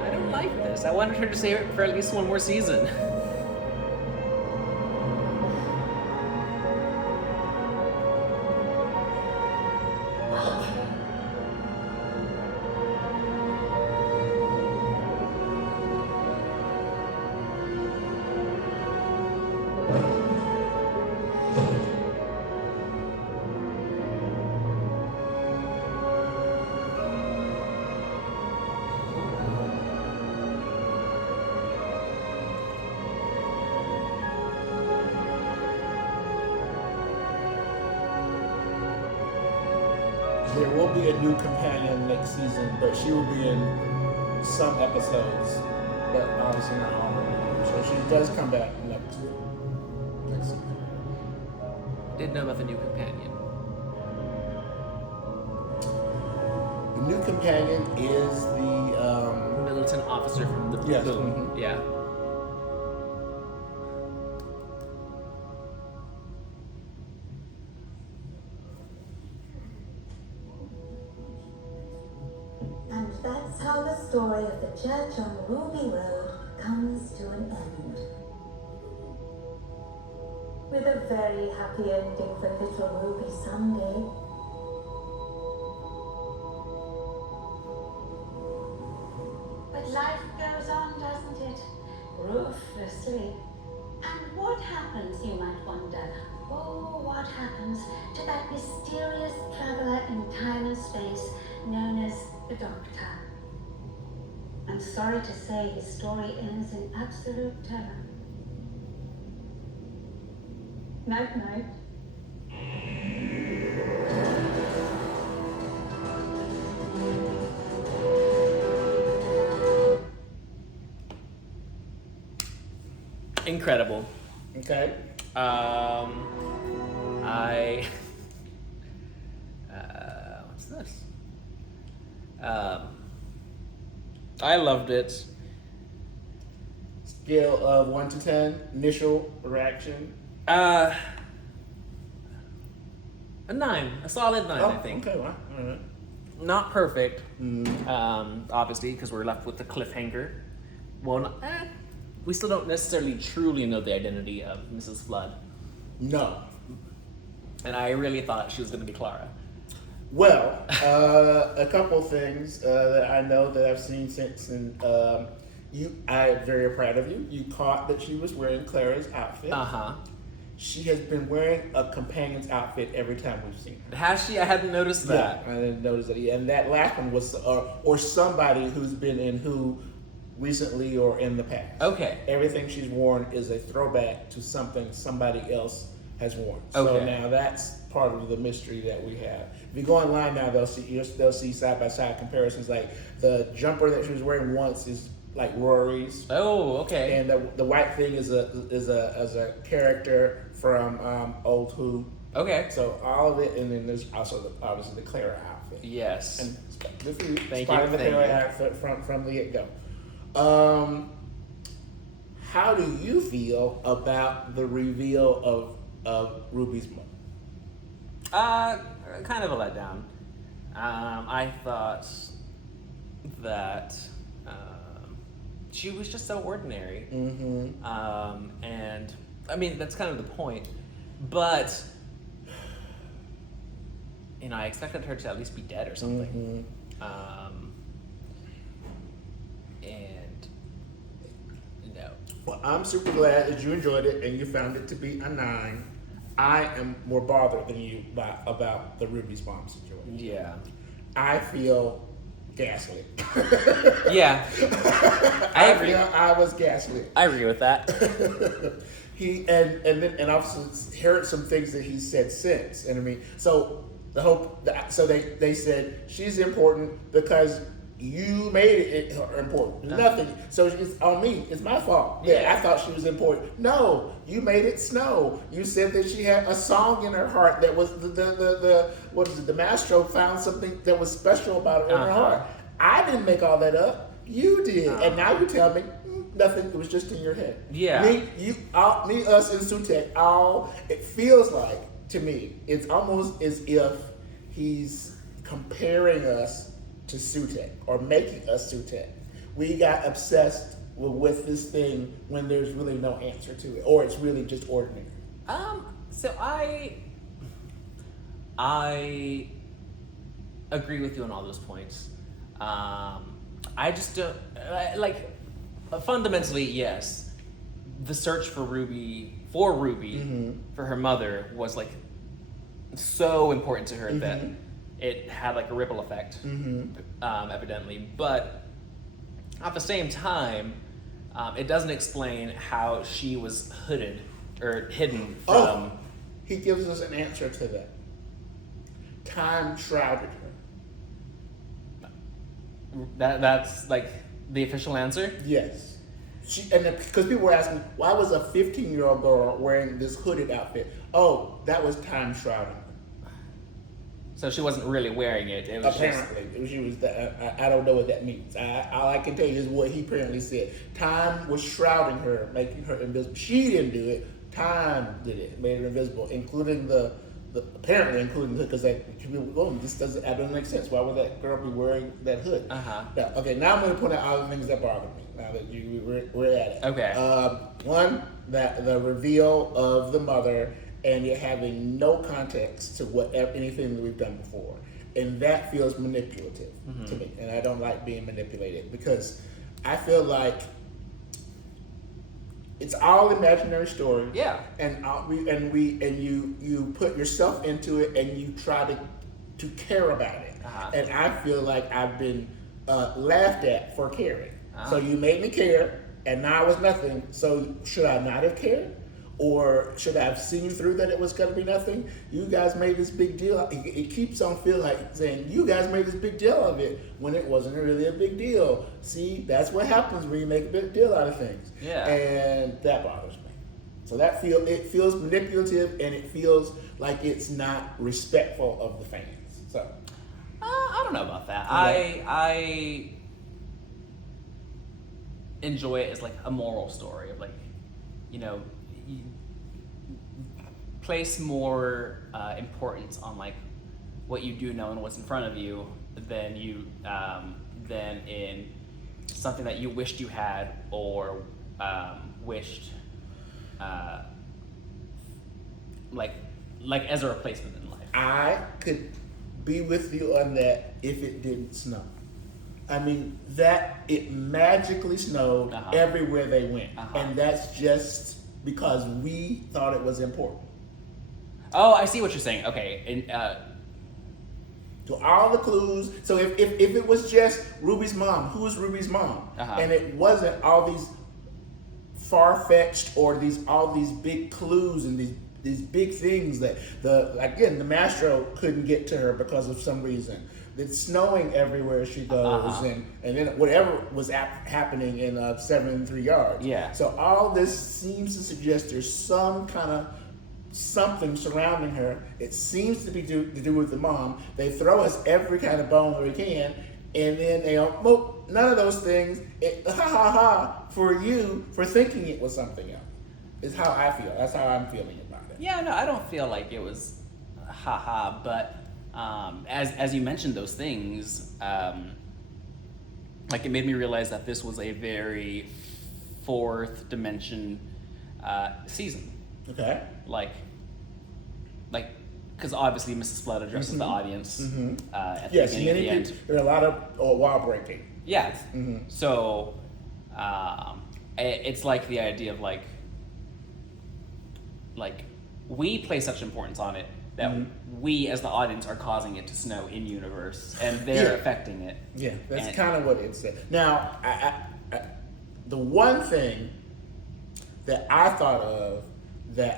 I don't like this. I wanted her to stay for at least one more season. There will be a new companion next season, but she will be in some episodes, but obviously not all of them. So she does come back next season. Didn't know about the new companion. The new companion is the militant officer from the yes, Boom. mhm. Yeah. And that's how the story of the church on Ruby Road comes to an end. With a very happy ending for little Ruby Sunday. But life goes on, doesn't ruthlessly. And what happens, you might wonder? Oh, what happens to that mysterious traveler in time and space known as the Doctor? I'm sorry to say his story ends in absolute terror. Night, night. Incredible. Okay. What's this? I loved it. Scale of 1 to 10, initial reaction. A 9, a solid 9, I think. Okay, well, all right. Not perfect, obviously, because we're left with the cliffhanger. Well, we still don't necessarily truly know the identity of Mrs. Flood. No. And I really thought she was going to be Clara. Well, a couple things that I know that I've seen since, and I'm very proud of you. You caught that she was wearing Clara's outfit. She has been wearing a companion's outfit every time we've seen her. Has she? I hadn't noticed that. Yeah, I didn't notice that. And that last one was, or somebody who's been in Who recently or in the past. Okay. Everything she's worn is a throwback to something somebody else has worn. So Okay. now that's part of the mystery that we have. If you go online now, they'll see side by side comparisons. Like the jumper that she was wearing once is like Rory's. Oh, okay. And the white thing is a character from Old Who. Okay. So all of it, and then there's also obviously the Clara outfit. Yes. And good for you. Thank Part you. of the Thank Clara you. outfit from the get go. How do you feel about the reveal of Ruby's mom? Kind of a letdown. I thought that she was just so ordinary. Mm-hmm. And I mean, that's kind of the point. But, you know, I expected her to at least be dead or something. And, no. Well, I'm super glad that you enjoyed it and you found it to be a 9. I am more bothered than you about the Ruby's mom situation. Yeah. I feel gaslit. Yeah. I agree. I was gaslit. I agree with that. And I've heard some things that he said since. And I mean, so they said she's important because you made it important. Nothing. So it's on me. It's my fault. Yeah, I thought she was important. No, you made it snow. You said that she had a song in her heart that was the what is it? The maestro found something that was special about her in her heart. I didn't make all that up. You did, and now you tell me nothing. It was just in your head. Yeah. Me, us, and Sutek. It feels like to me, it's almost as if he's comparing us to Sutek or making us Sutek. We got obsessed with this thing when there's really no answer to it, or it's really just ordinary. So I agree with you on all those points. I just don't fundamentally, yes. The search for Ruby, for her mother was like so important to her that it had like a ripple effect, evidently. But at the same time, it doesn't explain how she was hooded or hidden from. He gives us an answer to that. Time shrouded her. That's like the official answer? Yes. Because people were asking, why was a 15-year-old girl wearing this hooded outfit? Oh, that was time shrouding. So she wasn't really wearing it. It was apparently, she was. I don't know what that means. All I can tell you is what he apparently said. Time was shrouding her, making her invisible. She didn't do it. Time did it, made her invisible, including apparently including the hood. Because this doesn't make sense. Why would that girl be wearing that hood? Now, okay, now I'm going to point out all the things that bother me. Now that we're at it. Okay. One, that the reveal of the mother. And you're having no context to anything that we've done before. And that feels manipulative to me. And I don't like being manipulated because I feel like it's all imaginary stories. Yeah. And you put yourself into it and you try to care about it. And I feel like I've been laughed at for caring. So you made me care, and now it was nothing. So should I not have cared? Or should I have seen through that it was going to be nothing? You guys made this big deal. It keeps on feeling like saying, you guys made this big deal of it when it wasn't really a big deal. See, that's what happens when you make a big deal out of things. Yeah. And that bothers me. So it feels manipulative, and it feels like it's not respectful of the fans. So I don't know about that. Okay. I enjoy it as like a moral story of like, you know, you place more importance on like what you do know and what's in front of you than than in something that you wished you had or wished like as a replacement in life. I could be with you on that if it didn't snow. I mean, that it magically snowed everywhere they went. And that's just because we thought it was important. Oh, I see what you're saying. Okay. And, to all the clues. So if it was just Ruby's mom, who's Ruby's mom? And it wasn't all these far-fetched or all these big clues and these big things that the Mastro couldn't get to her because of some reason. It's snowing everywhere she goes, and then whatever was happening in 7 3 yards. Yeah. So all this seems to suggest there's some kind of something surrounding her. It seems to be to do with the mom. They throw us every kind of bone that we can, and then they go, well, none of those things. For you for thinking it was something else. Is how I feel. That's how I'm feeling about it. Yeah, no, I don't feel like it was but as you mentioned those things, like it made me realize that this was a very fourth dimension season. Okay. Like, because obviously Mrs. Flood addresses the audience at the beginning and the end. There are a lot of wall breaking. Yeah. So it's like the idea of like we place such importance on it that we as the audience are causing it to snow in universe, and they're affecting it. Yeah, that's kind of what it said. Now, the one thing that I thought of that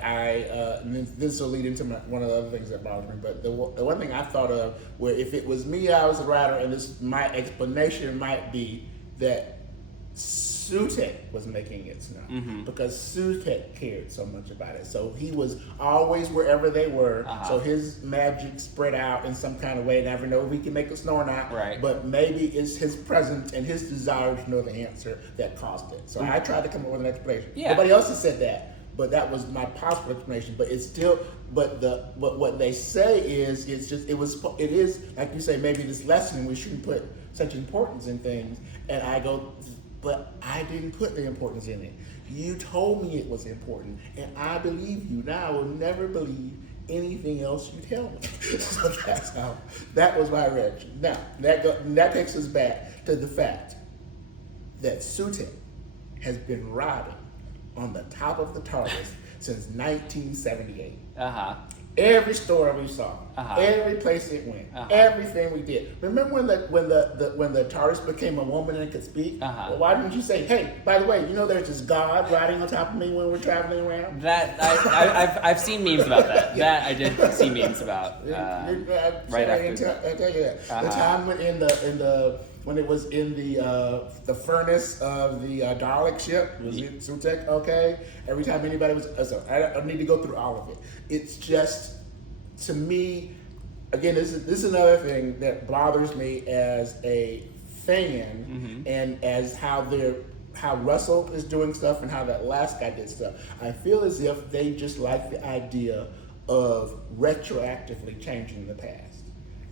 this will lead into one of the other things that bothers me, but the one thing I thought of where if it was me, I was a writer, and my explanation might be that Sutek was making it snow because Sutek cared so much about it. So he was always wherever they were. So his magic spread out in some kind of way. Never know if he can make it snow or not. Right. But maybe it's his presence and his desire to know the answer that caused it. So I tried to come up with an explanation. Yeah. Nobody else has said that, but that was my possible explanation. But it's still, but what they say is it is like you say, maybe this lesson we shouldn't put such importance in things. And I go, but I didn't put the importance in it. You told me it was important, and I believe you. Now I will never believe anything else you tell me. So that was my reaction. Now that takes us back to the fact that Sutek has been riding on the top of the TARDIS since 1978. Every story we saw, every place it went, everything we did. Remember when the TARDIS became a woman and could speak? Well, why didn't you say, "Hey, by the way, you know there's this God riding on top of me when we're traveling around"? That I've seen memes about that. That I did see memes about. Right after. I tell you that the time when it was in the furnace of the Dalek ship, was it Sutek? Okay. Every time anybody was, I don't need to go through all of it. It's just, to me, again, this is another thing that bothers me as a fan, and as how Russell is doing stuff and how that last guy did stuff. I feel as if they just like the idea of retroactively changing the past.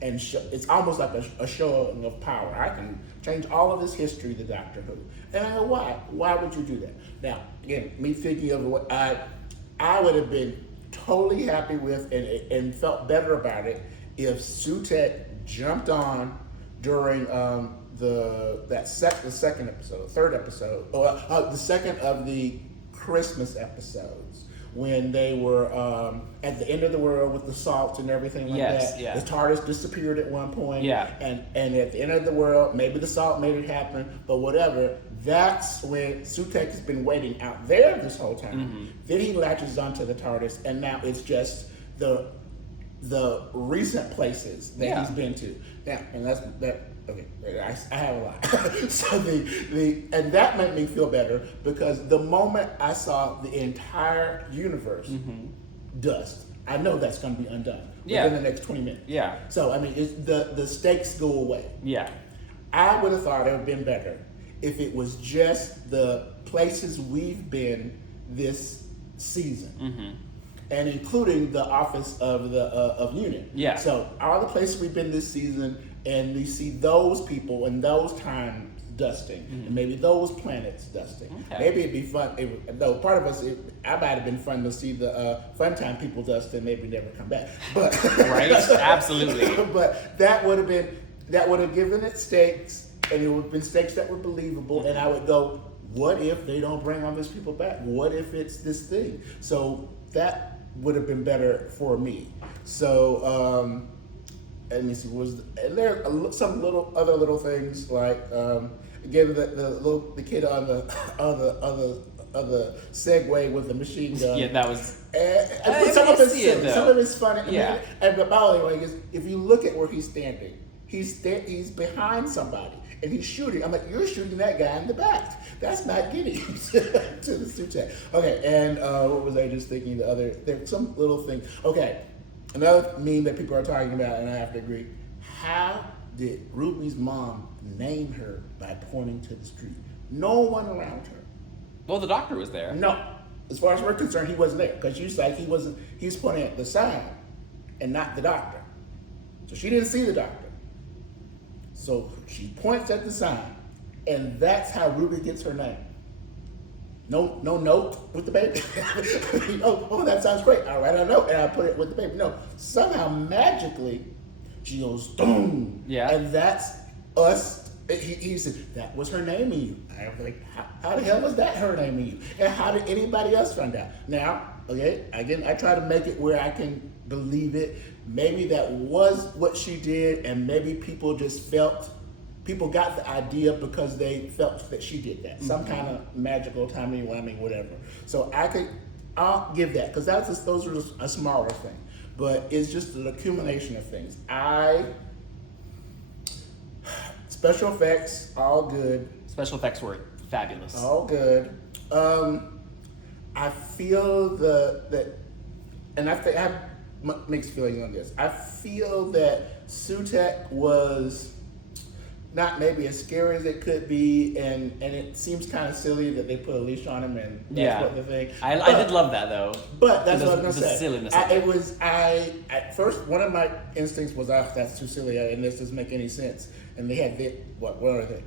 And it's almost like a showing of power. I can change all of this history to Doctor Who. And I go, why? Why would you do that? Now, again, me thinking of what I would have been totally happy with and felt better about it if Sutek jumped on during the second episode, third episode, or the second of the Christmas episodes when they were at the end of the world with the salt and everything like that. Yeah. The TARDIS disappeared at one point. Yeah. And at the end of the world, maybe the salt made it happen, but whatever. That's when Sutekh has been waiting out there this whole time. Mm-hmm. Then he latches onto the TARDIS, and now it's just the recent places that he's been to. Now, and that's that. Okay, I have a lot. So and that made me feel better because the moment I saw the entire universe dust, I know that's going to be undone within the next 20 minutes. Yeah. So I mean, the stakes go away. Yeah. I would have thought it would have been better if it was just the places we've been this season. And including the office of the of UNIT. Yeah. So all the places we've been this season, and we see those people and those times dusting, and maybe those planets dusting. Okay. Maybe it'd be fun. Though part of us, I might have been fun to see the fun time people dust and maybe never come back. But right, absolutely. But that would have given it stakes, and it would have been stakes that were believable. And I would go, what if they don't bring all these people back? What if it's this thing? So that would have been better for me. So let me see. And there are some other little things like again the kid on the Segway with the machine gun. Yeah, that was. And some of it's funny. Yeah. But by the way, if you look at where he's standing, he's behind somebody. And he's shooting. I'm like, you're shooting that guy in the back. That's not getting to the Sutekh. Okay, and what was I just thinking? There's some little thing. Okay, another meme that people are talking about, and I have to agree. How did Ruby's mom name her by pointing to the street? No one around her. Well, the doctor was there. No, as far as we're concerned, he wasn't there because she's like he's pointing at the sign and not the doctor. So she didn't see the doctor. So she points at the sign, and that's how Ruby gets her name. No note with the baby. oh, that sounds great. I'll write a note and I'll put it with the baby. No, somehow magically she goes boom. Yeah. And that's us. He said that was her naming you. I was like, how the hell was that her naming you? And how did anybody else find out? Now, okay, again, I try to make it where I can believe it. Maybe that was what she did, and maybe people got the idea because they felt that she did that. Some kind of magical timey-wimey, whatever. So I'll give that, because those are a smaller thing. But it's just an accumulation of things. Special effects, all good. Special effects were fabulous. All good. I feel and I have mixed feelings on this. I feel that Sutekh was not maybe as scary as it could be, and it seems kind of silly that they put a leash on him, and that's what the thing. I did love that though. But that's what I was gonna say. Silliness. At first, one of my instincts was, that's too silly, and this doesn't make any sense. And they had what are they?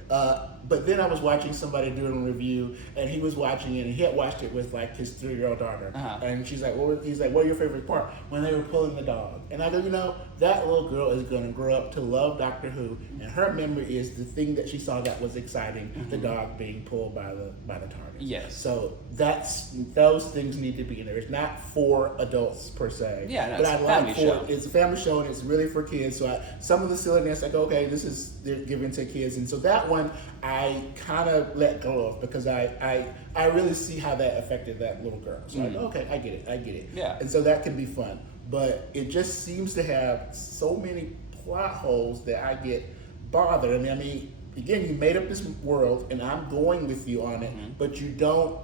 But then I was watching somebody doing a review, and he was watching it, and he had watched it with like his 3-year-old daughter, and she's like, he's like, what your favorite part? When they were pulling the dog. And I go, that little girl is going to grow up to love Doctor Who, and her memory is the thing that she saw that was exciting, the dog being pulled by the target. Yes. So those things need to be in there. It's not for adults per se. Yeah, no, but it's a family show. It's a family show, and it's really for kids. So some of the silliness, I go, okay, they're given to kids, and so that one I kind of let go of because I really see how that affected that little girl. So I go, okay, I get it. Yeah. And so that can be fun, but it just seems to have so many plot holes that I get bothered. I mean, again, you made up this world, and I'm going with you on it, but you don't.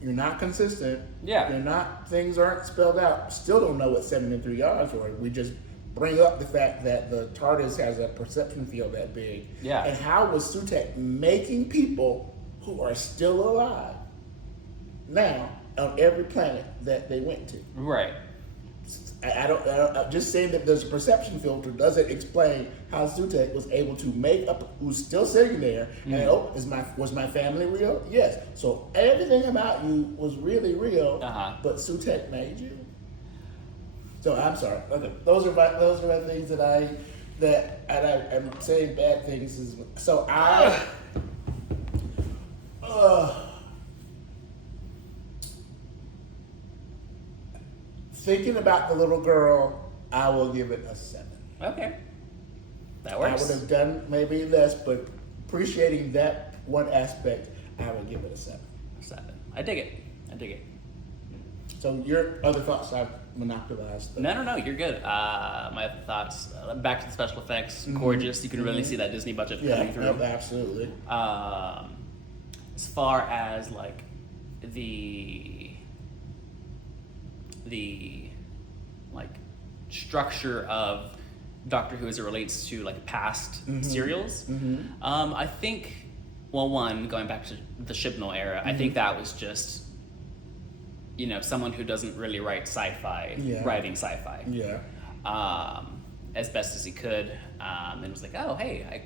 You're not consistent. Yeah. Things aren't spelled out. Still don't know what 73 yards were. We just bring up the fact that the TARDIS has a perception field that big. Yeah. And how was Sutekh making people who are still alive now on every planet that they went to? Right. I don't just saying that there's a perception filter doesn't explain how Sutekh was able to make up who's still sitting there and was my family real? Yes. So everything about you was really real, but Sutekh made you. So I'm sorry. Okay, those are my things that I'm saying bad things. thinking about the little girl, I will give it a 7. Okay. That works. I would have done maybe less, but appreciating that one aspect, I would give it a 7. 7. I dig it. So your other thoughts? I've monopolized. No, you're good. My other thoughts, back to the special effects, gorgeous. You can really see that Disney budget coming through. Yeah, absolutely. As far as like the like structure of Doctor Who as it relates to like past serials, I think, well, one, going back to the Chibnall era, I think that was just, you know, someone who doesn't really write sci-fi, writing sci-fi. Yeah. As best as he could, and it was like, oh, hey,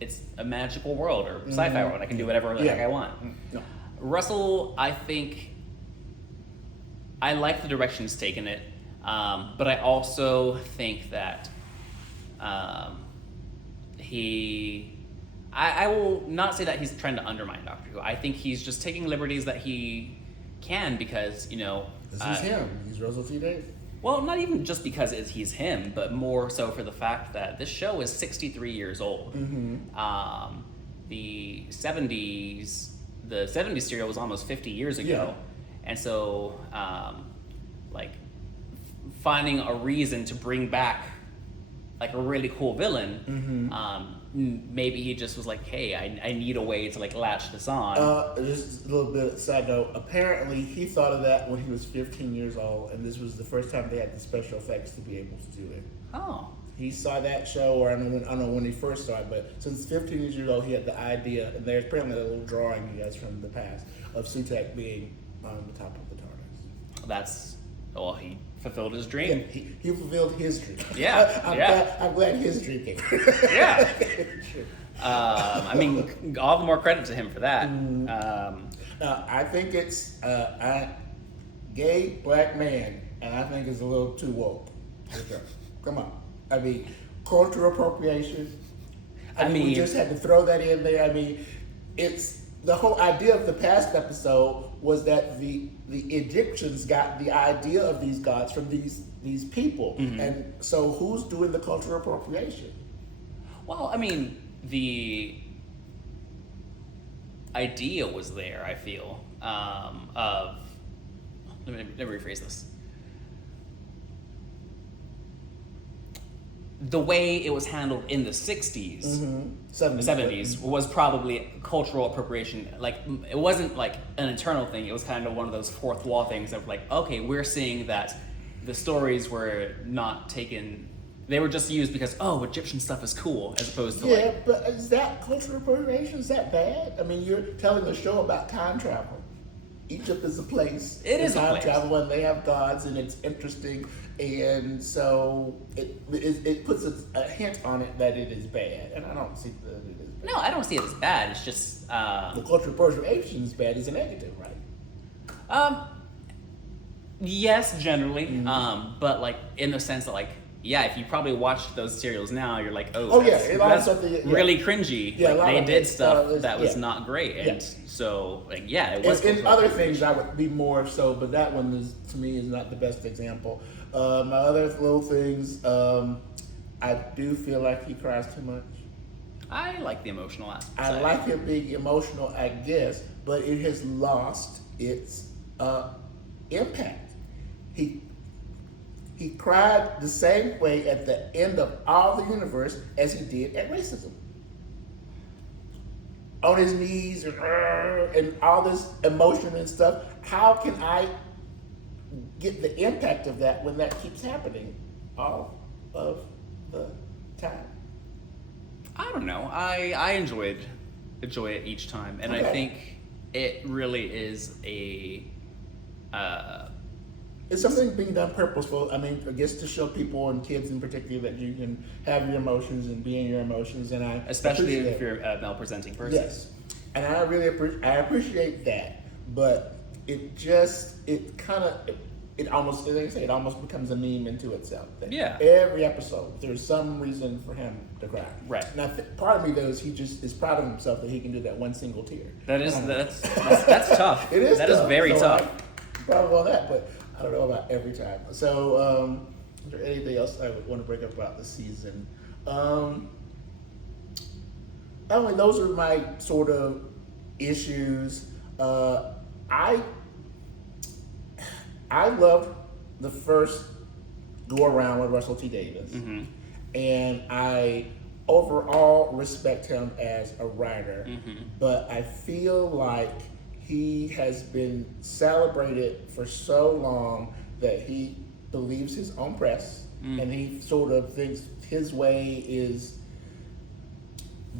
it's a magical world or sci-fi world. I can do whatever the heck I want. No. Russell, I think, I like the direction he's taken it, but I also think that I will not say that he's trying to undermine Doctor Who. I think he's just taking liberties that he can because, you know... This is him. He's Russell T Davies. Well, not even just because he's him, but more so for the fact that this show is 63 years old. The 70s serial was almost 50 years ago. And so, like, finding a reason to bring back, like, a really cool villain, maybe he just was like, hey, I need a way to, like, latch this on. Just a little bit side note. Apparently, he thought of that when he was 15 years old, and this was the first time they had the special effects to be able to do it. Oh. He saw that show, or I don't know when he first saw it, but since 15 years old, he had the idea, and there's apparently a little drawing he has from the past of Sutekh being on the top of the TARDIS. He fulfilled his dream. Yeah, he fulfilled his dream. Yeah, I'm glad his dream came. Yeah. I mean, all the more credit to him for that. I think it's a gay black man, and I think it's a little too woke. Come on. I mean, cultural appropriation. I mean, we just had to throw that in there. I mean, it's the whole idea of the past episode was that the Egyptians got the idea of these gods from these people, and so who's doing the cultural appropriation? Well, I mean, the idea was there. I feel of let me rephrase this. The way it was handled in the 60s, 70s, was probably cultural appropriation. Like, it wasn't like an internal thing. It was kind of one of those fourth wall things of like, okay, we're seeing that the stories were not taken, they were just used because, oh, Egyptian stuff is cool, as opposed to but is that cultural appropriation? Is that bad? I mean, you're telling a show about time travel. Egypt is a place. It is a place. Time travel, and they have gods, and it's interesting. And so it puts a hint on it that it is bad, and I don't see that it is bad. No, I don't see it as bad. It's just the cultural appropriation is bad is a negative, right? Yes, generally, but like in the sense that like, yeah, if you probably watched those serials now, you're like, that's really cringy. Yeah, like, they did stuff that was not great, and so like, it was. In other things, I would be more so, but that one is to me is not the best example. My other little things, I do feel like he cries too much. I like the emotional aspect. I like him being emotional, I guess, but it has lost its impact. He cried the same way at the end of all the universe as he did at racism. On his knees and all this emotion and stuff. How can I get the impact of that when that keeps happening all of the time? I don't know. I enjoy it each time, and I think it really is it's something being done purposeful. I mean, I guess to show people and kids in particular that you can have your emotions and be in your emotions, and I especially if you're a male-presenting person. Yes, and I really appreciate that, but it almost, like I say, it almost becomes a meme into itself. Every episode, there's some reason for him to cry. Right. And part of me though is he just is proud of himself that he can do that one single tear. That's tough. It is. That tough. is very tough. I'm proud of all that, but I don't know about every time. So, is there anything else I would want to bring up about the season? Anyway, those are my sort of issues. I loved the first go around with Russell T Davies, and I overall respect him as a writer, but I feel like he has been celebrated for so long that he believes his own press, and he sort of thinks his way is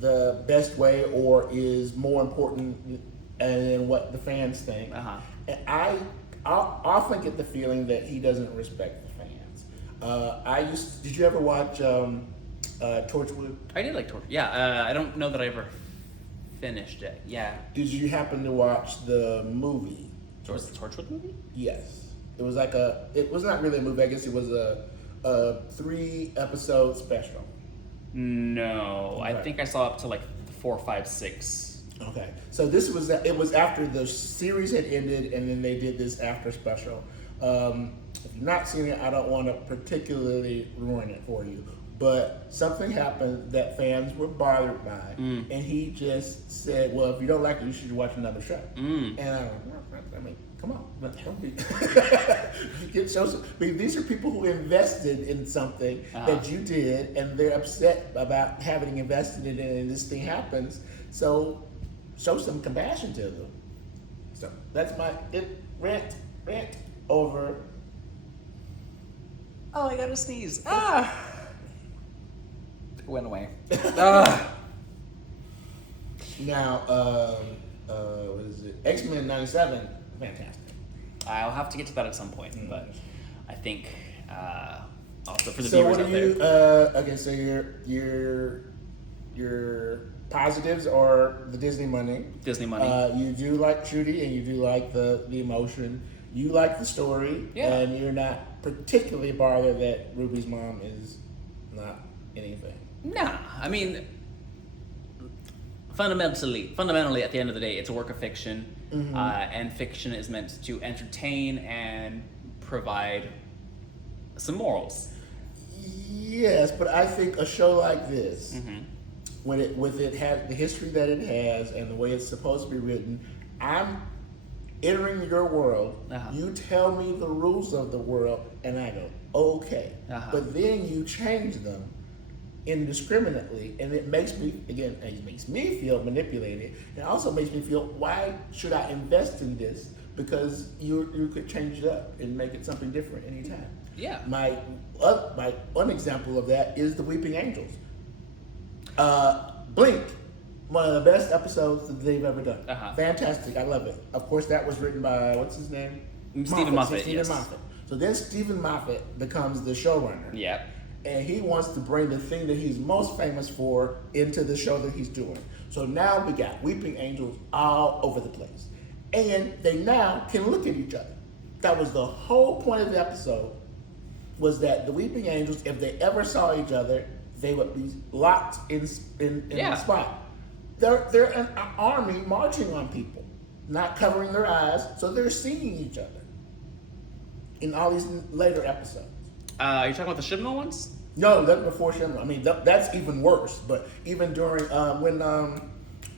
the best way or is more important than what the fans think. And I often get the feeling that he doesn't respect the fans. Did you ever watch Torchwood? I did like Torchwood. Yeah, I don't know that I ever finished it. Yeah. Did you happen to watch the movie? Was it the Torchwood movie? Yes. It was like it was not really a movie. I guess it was a 3-episode special. No, I think I saw up to like 4, 5, 6. Okay, so it was after the series had ended, and then they did this after special. If you've not seen it, I don't want to particularly ruin it for you, but something happened that fans were bothered by, and he just said, "Well, if you don't like it, you should watch another show." And I mean, come on, but help me. These are people who invested in something that you did, and they're upset about having invested in it, and this thing happens. So show some compassion to them. So that's my rant over. Oh, I gotta sneeze. It went away. Now, what is it? X-Men '97, fantastic. I'll have to get to that at some point, but I think also for the So viewers what out are there. you? Okay, so your positives are the Disney money. Disney money. You do like Trudy, and you do like the emotion. You like the story, and you're not particularly bothered that Ruby's mom is not anything. Nah, I mean, fundamentally, at the end of the day, it's a work of fiction, and fiction is meant to entertain and provide some morals. Yes, but I think a show like this, when it has the history that it has and the way it's supposed to be written, I'm entering your world. You tell me the rules of the world, and I go, okay. But then you change them indiscriminately, and it makes me feel manipulated. It also makes me feel, why should I invest in this? Because you could change it up and make it something different anytime. Yeah. My one example of that is the Weeping Angels. Blink, one of the best episodes that they've ever done. Fantastic, I love it. Of course, that was written by, what's his name? Stephen Moffat. Stephen Moffat. So then Stephen Moffat becomes the showrunner. Yeah. And he wants to bring the thing that he's most famous for into the show that he's doing. So now we got Weeping Angels all over the place. And they now can look at each other. That was the whole point of the episode, was that the Weeping Angels, if they ever saw each other, they would be locked in the spot. They're an army marching on people, not covering their eyes, so they're seeing each other in all these later episodes. Are you talking about the Chibnall ones? No, that's before Chibnall. I mean, that's even worse. But even during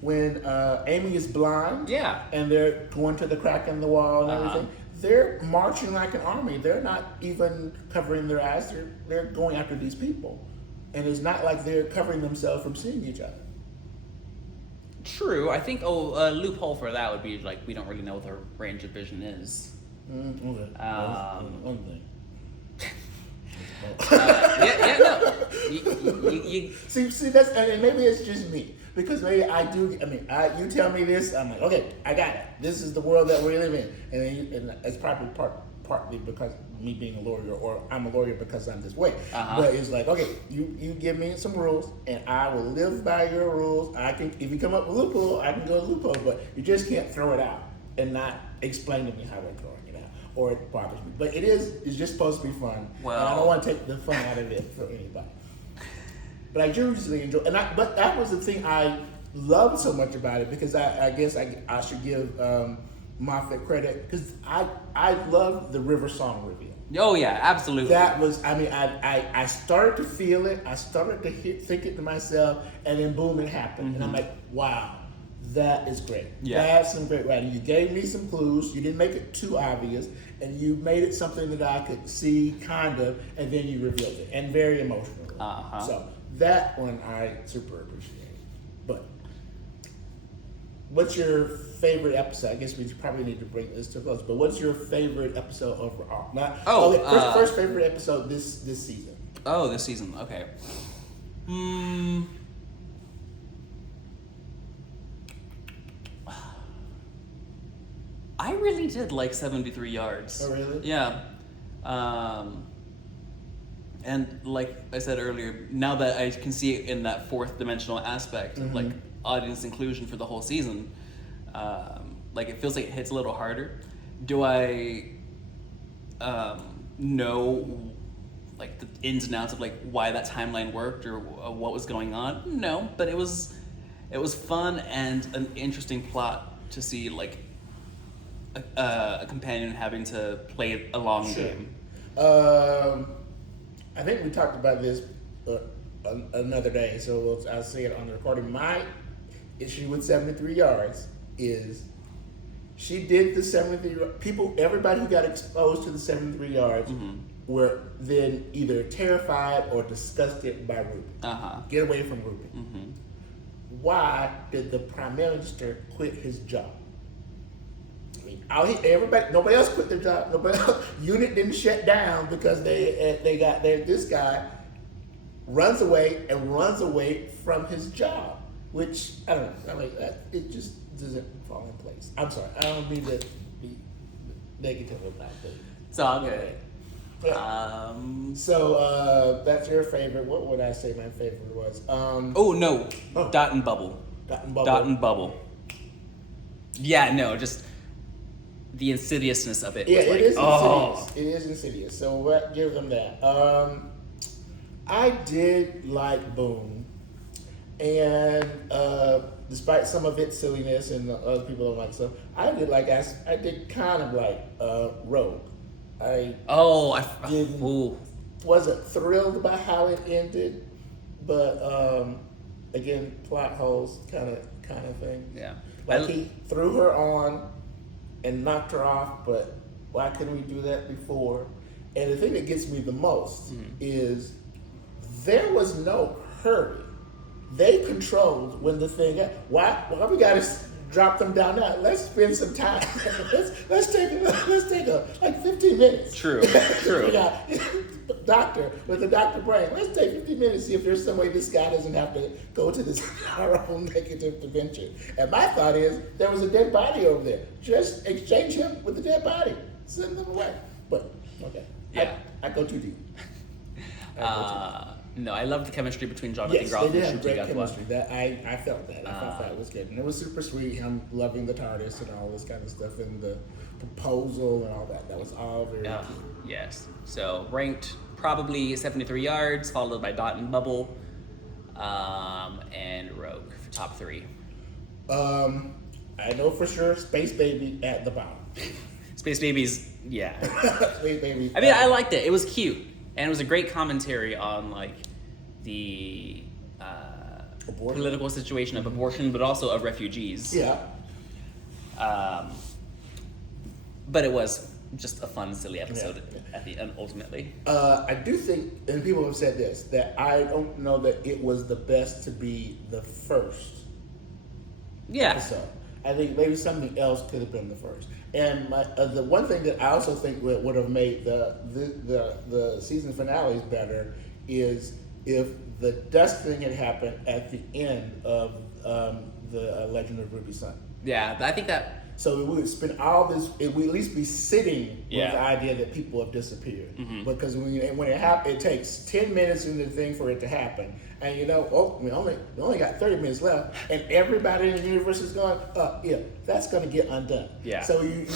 when Amy is blind, and they're going to the crack in the wall and everything, they're marching like an army. They're not even covering their eyes. They're going after these people, and it's not like they're covering themselves from seeing each other. True. I think a loophole for that would be like, we don't really know what their range of vision is. Okay. You see that's, and maybe it's just me, because maybe you tell me this, I'm like, okay, I got it. This is the world that we live in, and it's probably partly because me being a lawyer, or I'm a lawyer because I'm this way. But it's like, okay, you give me some rules, and I will live by your rules. If you come up with a loophole, I can go to loophole, but you just can't throw it out and not explain to me how we're throwing it out, or it bothers me. But it's just supposed to be fun, and I don't want to take the fun out of it for anybody. But I usually enjoy, but that was the thing I loved so much about it, because I guess I should give Moffat credit because I loved the River Song reveal. Oh yeah, absolutely. That was, I mean, I started to feel it. I started to think it to myself, and then boom, it happened. And I'm like, wow, that is great. Yeah. That's some great writing. You gave me some clues. You didn't make it too obvious, and you made it something that I could see, kind of, and then you revealed it, and very emotional. So that one I super appreciate. But what's your favorite episode? I guess we probably need to bring this to a close. But what's your favorite episode overall? First favorite episode this season. Oh, this season. Okay. I really did like 73 Yards. Oh, really? Yeah. And like I said earlier, now that I can see it in that fourth dimensional aspect of like audience inclusion for the whole season, like it feels like it hits a little harder. Do I know like the ins and outs of like why that timeline worked or what was going on? No, but it was fun and an interesting plot to see like a companion having to play a long game. I think we talked about this another day, so I'll say it on the recording. My issue with 73 Yards is she did the 73 people. Everybody who got exposed to the 73 Yards were then either terrified or disgusted by Ruby. Get away from Ruby. Why did the Prime Minister quit his job? Nobody else quit their job. Nobody else, unit didn't shut down because this guy runs away from his job, which I don't know. I mean, it just doesn't fall in place. I'm sorry. I don't mean to be negative about it. It's all good. So that's your favorite. What would I say my favorite was? Dot and Bubble. Dot and Bubble. Yeah, no, just the insidiousness of it. Yeah, was like, it is insidious. It is insidious. So give them that. I did like Boom, and despite some of its silliness and the other people don't like stuff, I did kind of like Rogue. Wasn't thrilled by how it ended, but again, plot holes kind of thing. Yeah, like he threw her on and knocked her off, but why couldn't we do that before? And the thing that gets me the most is there was no hurry. They controlled when the thing. Why we gotta drop them down now? Let's spend some time. let's take a like 15 minutes. True. We got doctor with the Dr. Brain. Let's take 15 minutes, see if there's some way this guy doesn't have to go to this horrible negative dimension. And my thought is there was a dead body over there. Just exchange him with the dead body. Send them away. But okay. Yeah. I go too deep. No, I love the chemistry between Jonathan Groff and they did have Ncuti great Gatwa. chemistry. I felt that. I thought that was good. And it was super sweet, him loving the TARDIS and all this kind of stuff, and the proposal and all that. That was all very cute. Yes. So ranked probably 73 Yards, followed by Dot and Bubble, and Rogue for top 3. I know for sure Space Baby at the bottom. Space Baby's, yeah. Space Baby. I mean, I liked it. It was cute. And it was a great commentary on like the political situation of abortion, but also of refugees. Yeah. But it was just a fun, silly episode at the end, ultimately. I do think, and people have said this, that I don't know that it was the best to be the first episode. I think maybe something else could have been the first. And the one thing that I also think would have made the season finales better is if the dust thing had happened at the end of the Legend of Ruby Sun. Yeah, I think that. So we would spend all this. It would at least be sitting with the idea that people have disappeared. Because when it happens, it takes 10 minutes in the thing for it to happen. And we only got 30 minutes left, and everybody in the universe is going, that's going to get undone. Yeah. So you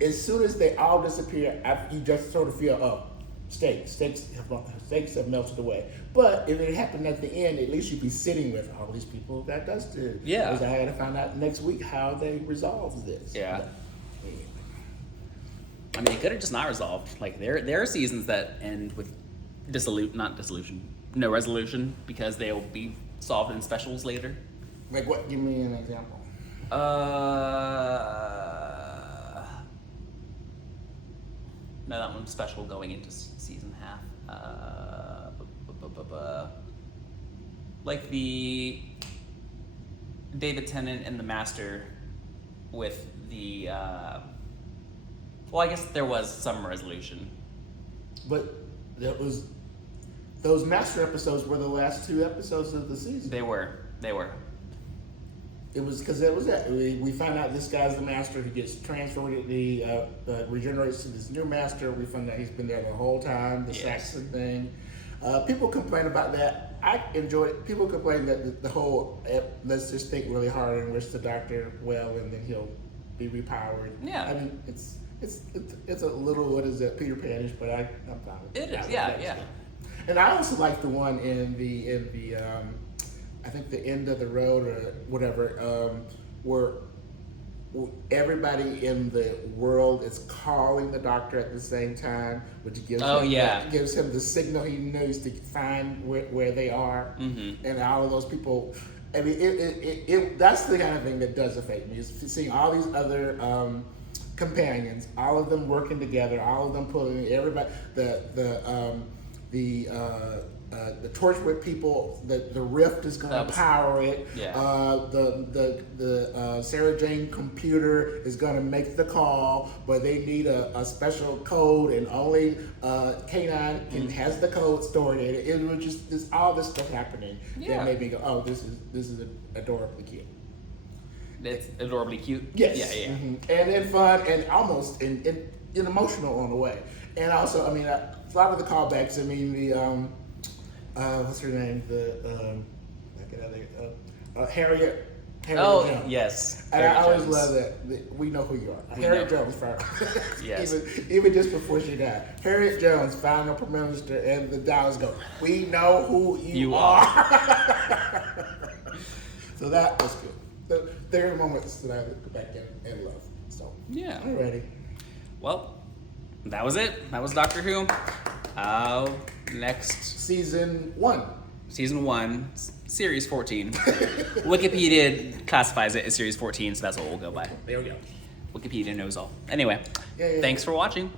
as soon as they all disappear, you just sort of feel, stakes have melted away. But if it happened at the end, at least you'd be sitting with all these people that does too. Yeah. Because I got to find out next week how they resolve this. Yeah. I mean, it could have just not resolved. Like there are seasons that end with no resolution because they'll be solved in specials later. Like what? Give me an example. No, that one's special going into season half. Like the David Tennant and the Master with the. Well, I guess there was some resolution. But that was those Master episodes were the last 2 episodes of the season. They were. It was because it was that we find out this guy's the Master. He gets transferred. He regenerates to this new Master. We find out he's been there the whole time. The Saxon thing. People complain about that. I enjoyed it. People complain that the whole let's just think really hard and wish the Doctor well, and then he'll be repowered. Yeah. I mean, it's a little, what is it, Peter Pan-ish, but I'm fine with it. It is. Yeah. And I also like the one in the I think the end of the road or whatever, where everybody in the world is calling the Doctor at the same time, which gives gives him the signal he knows to find where they are, and all of those people. I mean, it that's the kind of thing that does affect me. Is seeing all these other companions, all of them working together, all of them pulling everybody, the Torchwood people, the Rift is going to power it. Yeah. The Sarah Jane computer is going to make the call, but they need a special code, and only K9 has the code stored in it. It was just this all this stuff happening that made me go, oh, this is adorably cute. It's adorably cute. Yes. Yeah. And then fun and almost and emotional on the way. And also, I mean, a lot of the callbacks. I mean, the what's her name? Harriet. Jones. Yes. And I always love that. We know who you are. Harriet Jones, yes. even just before she died. Harriet Jones, final Prime Minister, and the Dallas go, we know who you are. So that was good. So there are moments that I look back and love. So yeah. Alrighty. Well, that was it. That was Doctor Who. Next season 1. Season 1, series 14. Wikipedia classifies it as series 14, so that's what we'll go by. There we go. Wikipedia knows all. Anyway, thanks for watching.